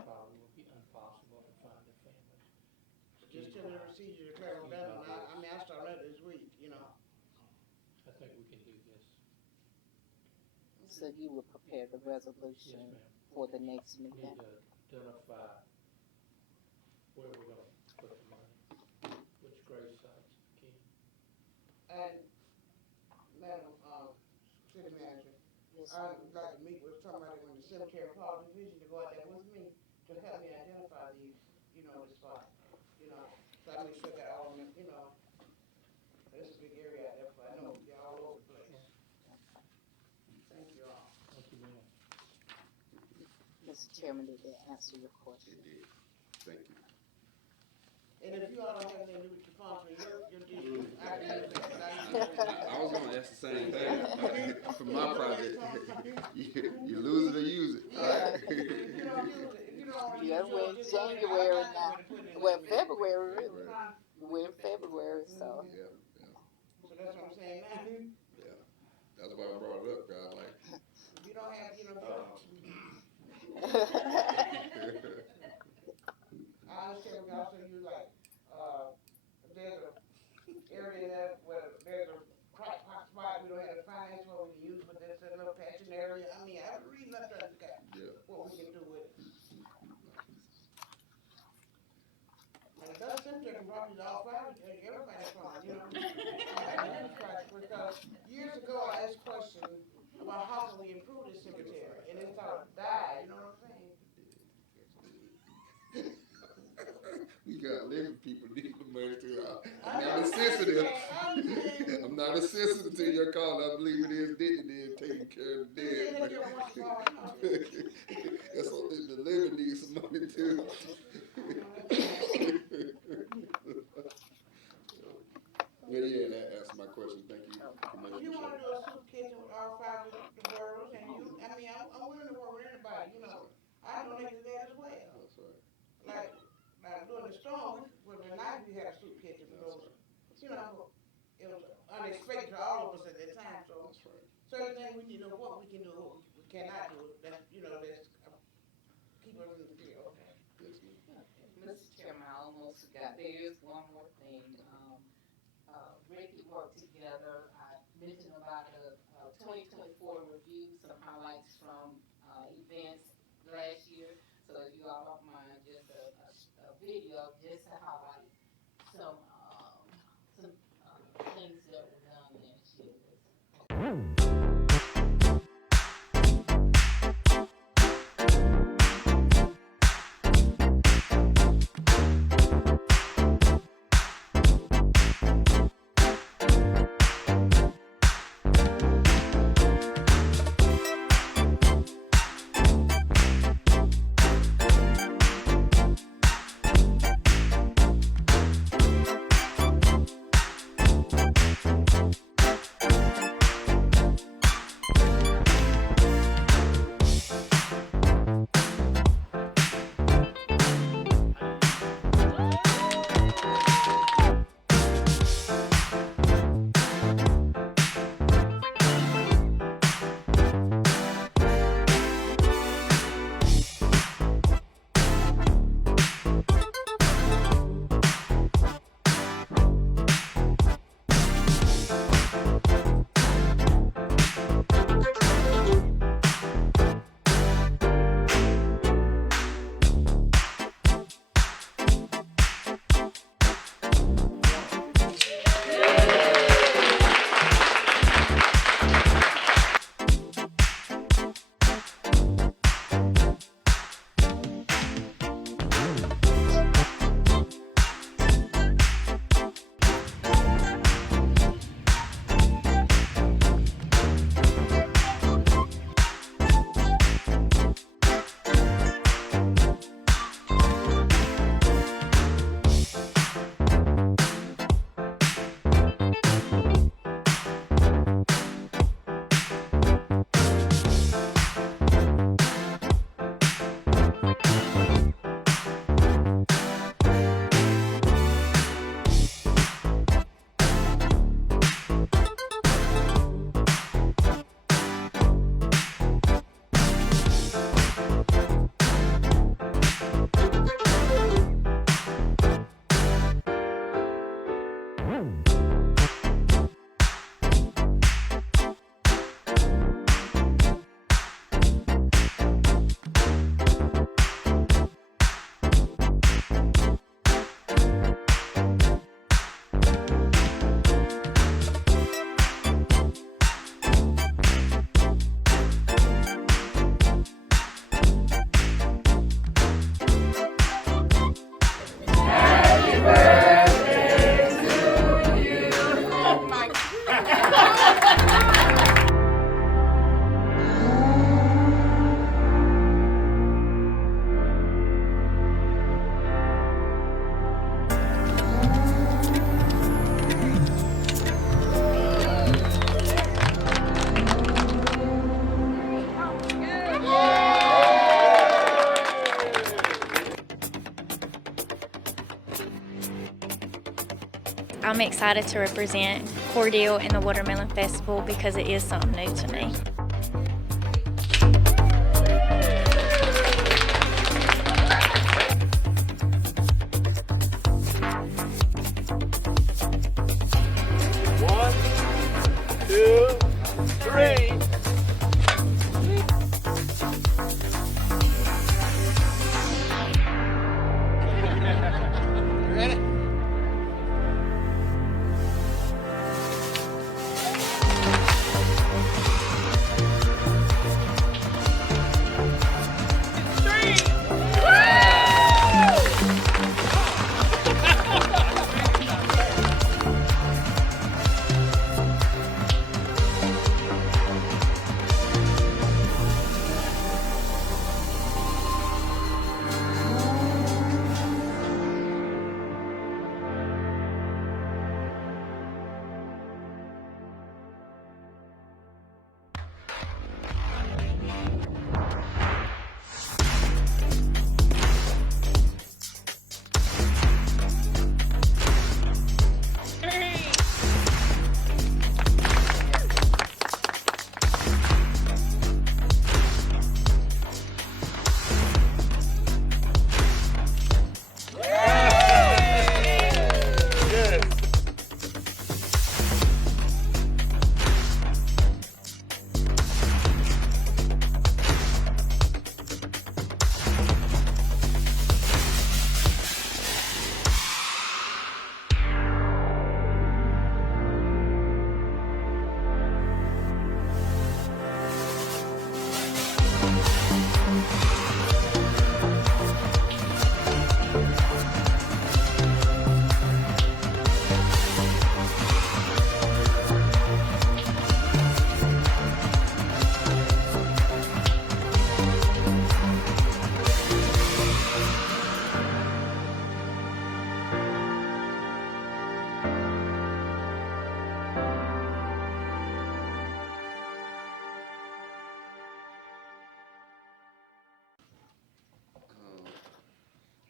Probably will be impossible to find their families. Just tell the procedure to declare them done. I started that this week, I think we can do this. So you will prepare the resolution Yes, ma'am. for the next We meeting? need to identify where we're gonna put the money, which grave sites, Ken. And, Madam, City Manager, I'd like to meet with somebody in the cemetery park division to go out there with me to help me identify these, the spot, so I make sure I got all of them, it's a big area out there, but I know they're all over the place. Thank you all. Thank you, ma'am. Mr. Chairman, did that answer your question? It did. Thank you. And if you all don't have anything to do with your sponsoring, your district, I can use that, but I use it. I was gonna ask the same thing. For my project, you lose it or use it. Yeah, if you don't use it, if you don't want to use Yeah, yours, we're in just go ahead. January I got now. nowhere to put it in Well, there. February, really. Huh? We're in February, so. Yeah, So that's what I'm saying now. yeah. That's why I brought it up, guys. Like, If you don't have, I understand we also use like, there's a area there where there's a crack hot spot, we don't have the finance for, we can use, but there's a little patching area. I mean, I have a reason I'm trying to figure out what we can do with it. And the Dutch Cemetery can probably use all five, everybody's fine, because years ago I asked a question about how can we improve this cemetery, and it sort of died, you know what I'm saying? we got living people need the money too. I'm not as sensitive. I'm not as sensitive to your call. I believe it is dignity and taking care of the dead. That's what the living needs some money too. Yeah, that answers my question. Thank you. If you want to do a soup kitchen with all five of the boroughs, and I'm willing to work with anybody, I donate to that as well. That's right. Like during the storm, would be nice if we had a soup kitchen for those, it was unexpected to all of us at that time, so. That's right. Certain things we need to know what we can do, what we cannot do, that's, keep us in the field, okay? Yes, ma'am. Mr. Chairman, I almost forgot, there is one more thing, Ricky worked together, I mentioned about the, 2024 review, some highlights from, events last year, so if you all don't mind, just a video, just to highlight some things that were done last year. I'm excited to represent Cordele in the Watermelon Festival because it is something new to me. One, two, three. Ready?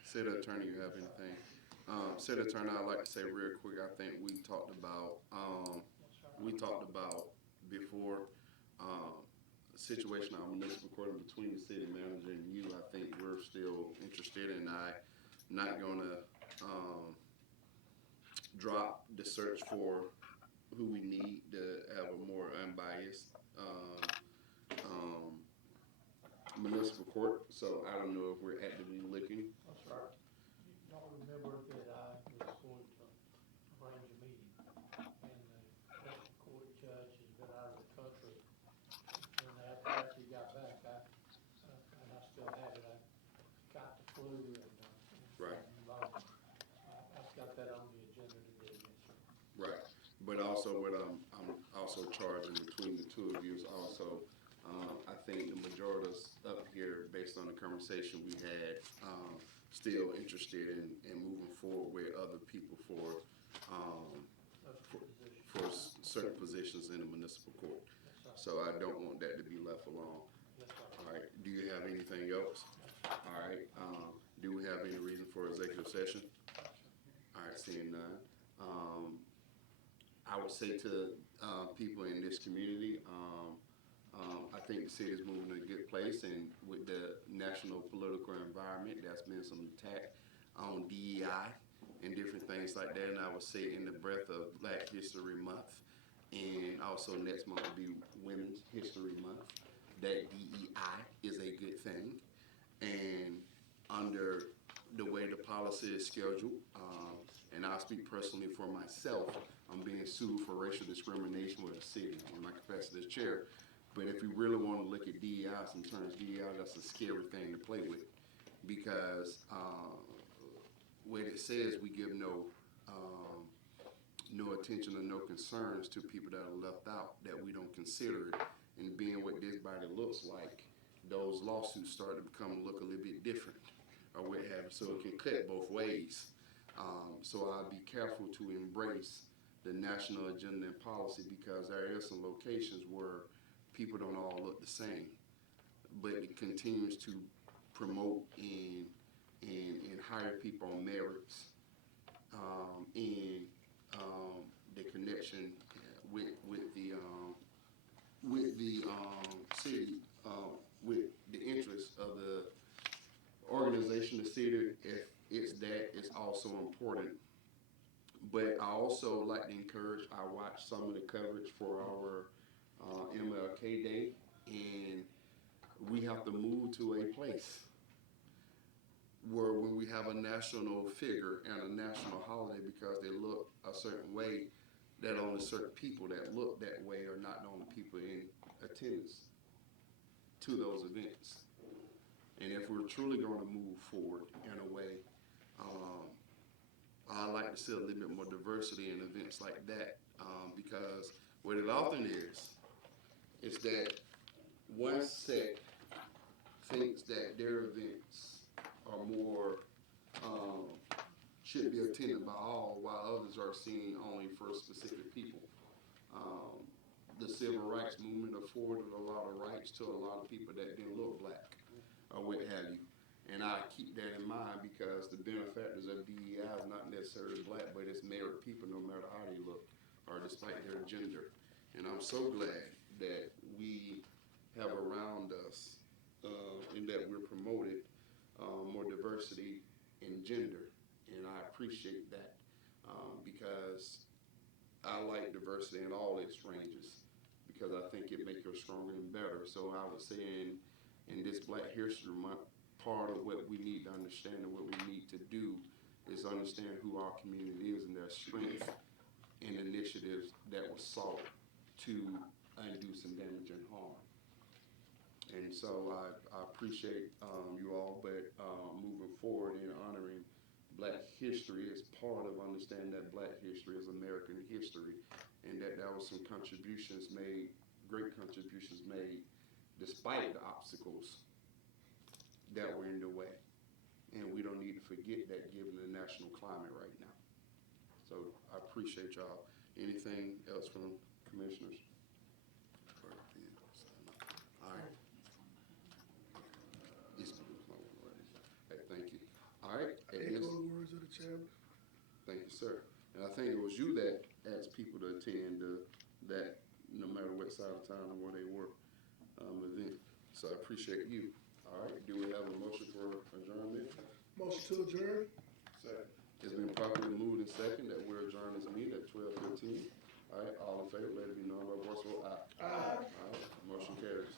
City Attorney, you have anything? City Attorney, I'd like to say real quick, I think we talked about before, the situation on municipal court between the city manager and you. I think we're still interested, and I'm not gonna, drop the search for who we need to have a more unbiased, municipal court. So I don't know if we're actively looking. I'm sorry, y'all remember that I was going to arrange a meeting, and the district court judge has been out of the country. And after he got back, and I still have it, I got the flu and Right. pneumonia. I've got that on the agenda today, yes, sir. Right. But also what I'm also charging between the two of you is also, I think the majority of us up here, based on the conversation we had, still interested in moving forward with other people for certain positions in the municipal court. So I don't want that to be left alone. All right. Do you have anything else? All right. Do we have any reason for executive session? All right. Seeing none. I would say to people in this community, I think the city is moving in a good place, and with the national political environment, that's been some attack on DEI and different things like that. And I would say in the breath of Black History Month, and also next month will be Women's History Month, that DEI is a good thing. And under the way the policy is scheduled, and I'll speak personally for myself, I'm being sued for racial discrimination with the city in my capacity as chair. But if you really want to look at DEI, sometimes DEI, that's a scary thing to play with, because what it says, we give no attention or no concerns to people that are left out, that we don't consider it. And being what this body looks like, those lawsuits start to look a little bit different, or what have you, so it can cut both ways. So I'll be careful to embrace the national agenda and policy, because there are some locations where people don't all look the same, but it continues to promote and hire people on merits, and the connection with the city, with the interest of the organization, the city. If it's that, it's also important. But I also like to encourage. I watch some of the coverage for our MLK Day, and we have to move to a place where when we have a national figure and a national holiday because they look a certain way, that only certain people that look that way are not the only people in attendance to those events. And if we're truly going to move forward in a way, I like to see a little bit more diversity in events like that, because what it often is that one sect thinks that their events are more, should be attended by all, while others are seen only for specific people. The civil rights movement afforded a lot of rights to a lot of people that didn't look black or what have you. And I keep that in mind because the benefactors of DEI is not necessarily black, but it's married people no matter how they look or despite their gender. And I'm so glad that we have around us and that we're promoted more diversity in gender. And I appreciate that because I like diversity in all its ranges because I think it makes us stronger and better. So I would say in this Black History Month, part of what we need to understand and what we need to do is understand who our community is and their strengths and initiatives that were sought to undo some damage and harm. And so I appreciate you all, but moving forward and honoring Black history is part of understanding that Black history is American history and that there was some contributions made, great contributions made, despite the obstacles that were in the way. And we don't need to forget that given the national climate right now. So I appreciate y'all. Anything else from commissioners? All right. Hey, thank you. All right. Echo the words of the chairman. Thank you, sir. And I think it was you that asked people to attend that, no matter what side of town or where they were, event. So I appreciate you. All right. Do we have a motion for adjournment? Motion to adjourn. Second. It's been properly moved and second that we're adjourned this meeting at 12:15. All right. All in favor, let it be known by voice vote aye. Aye. All right. Motion carries.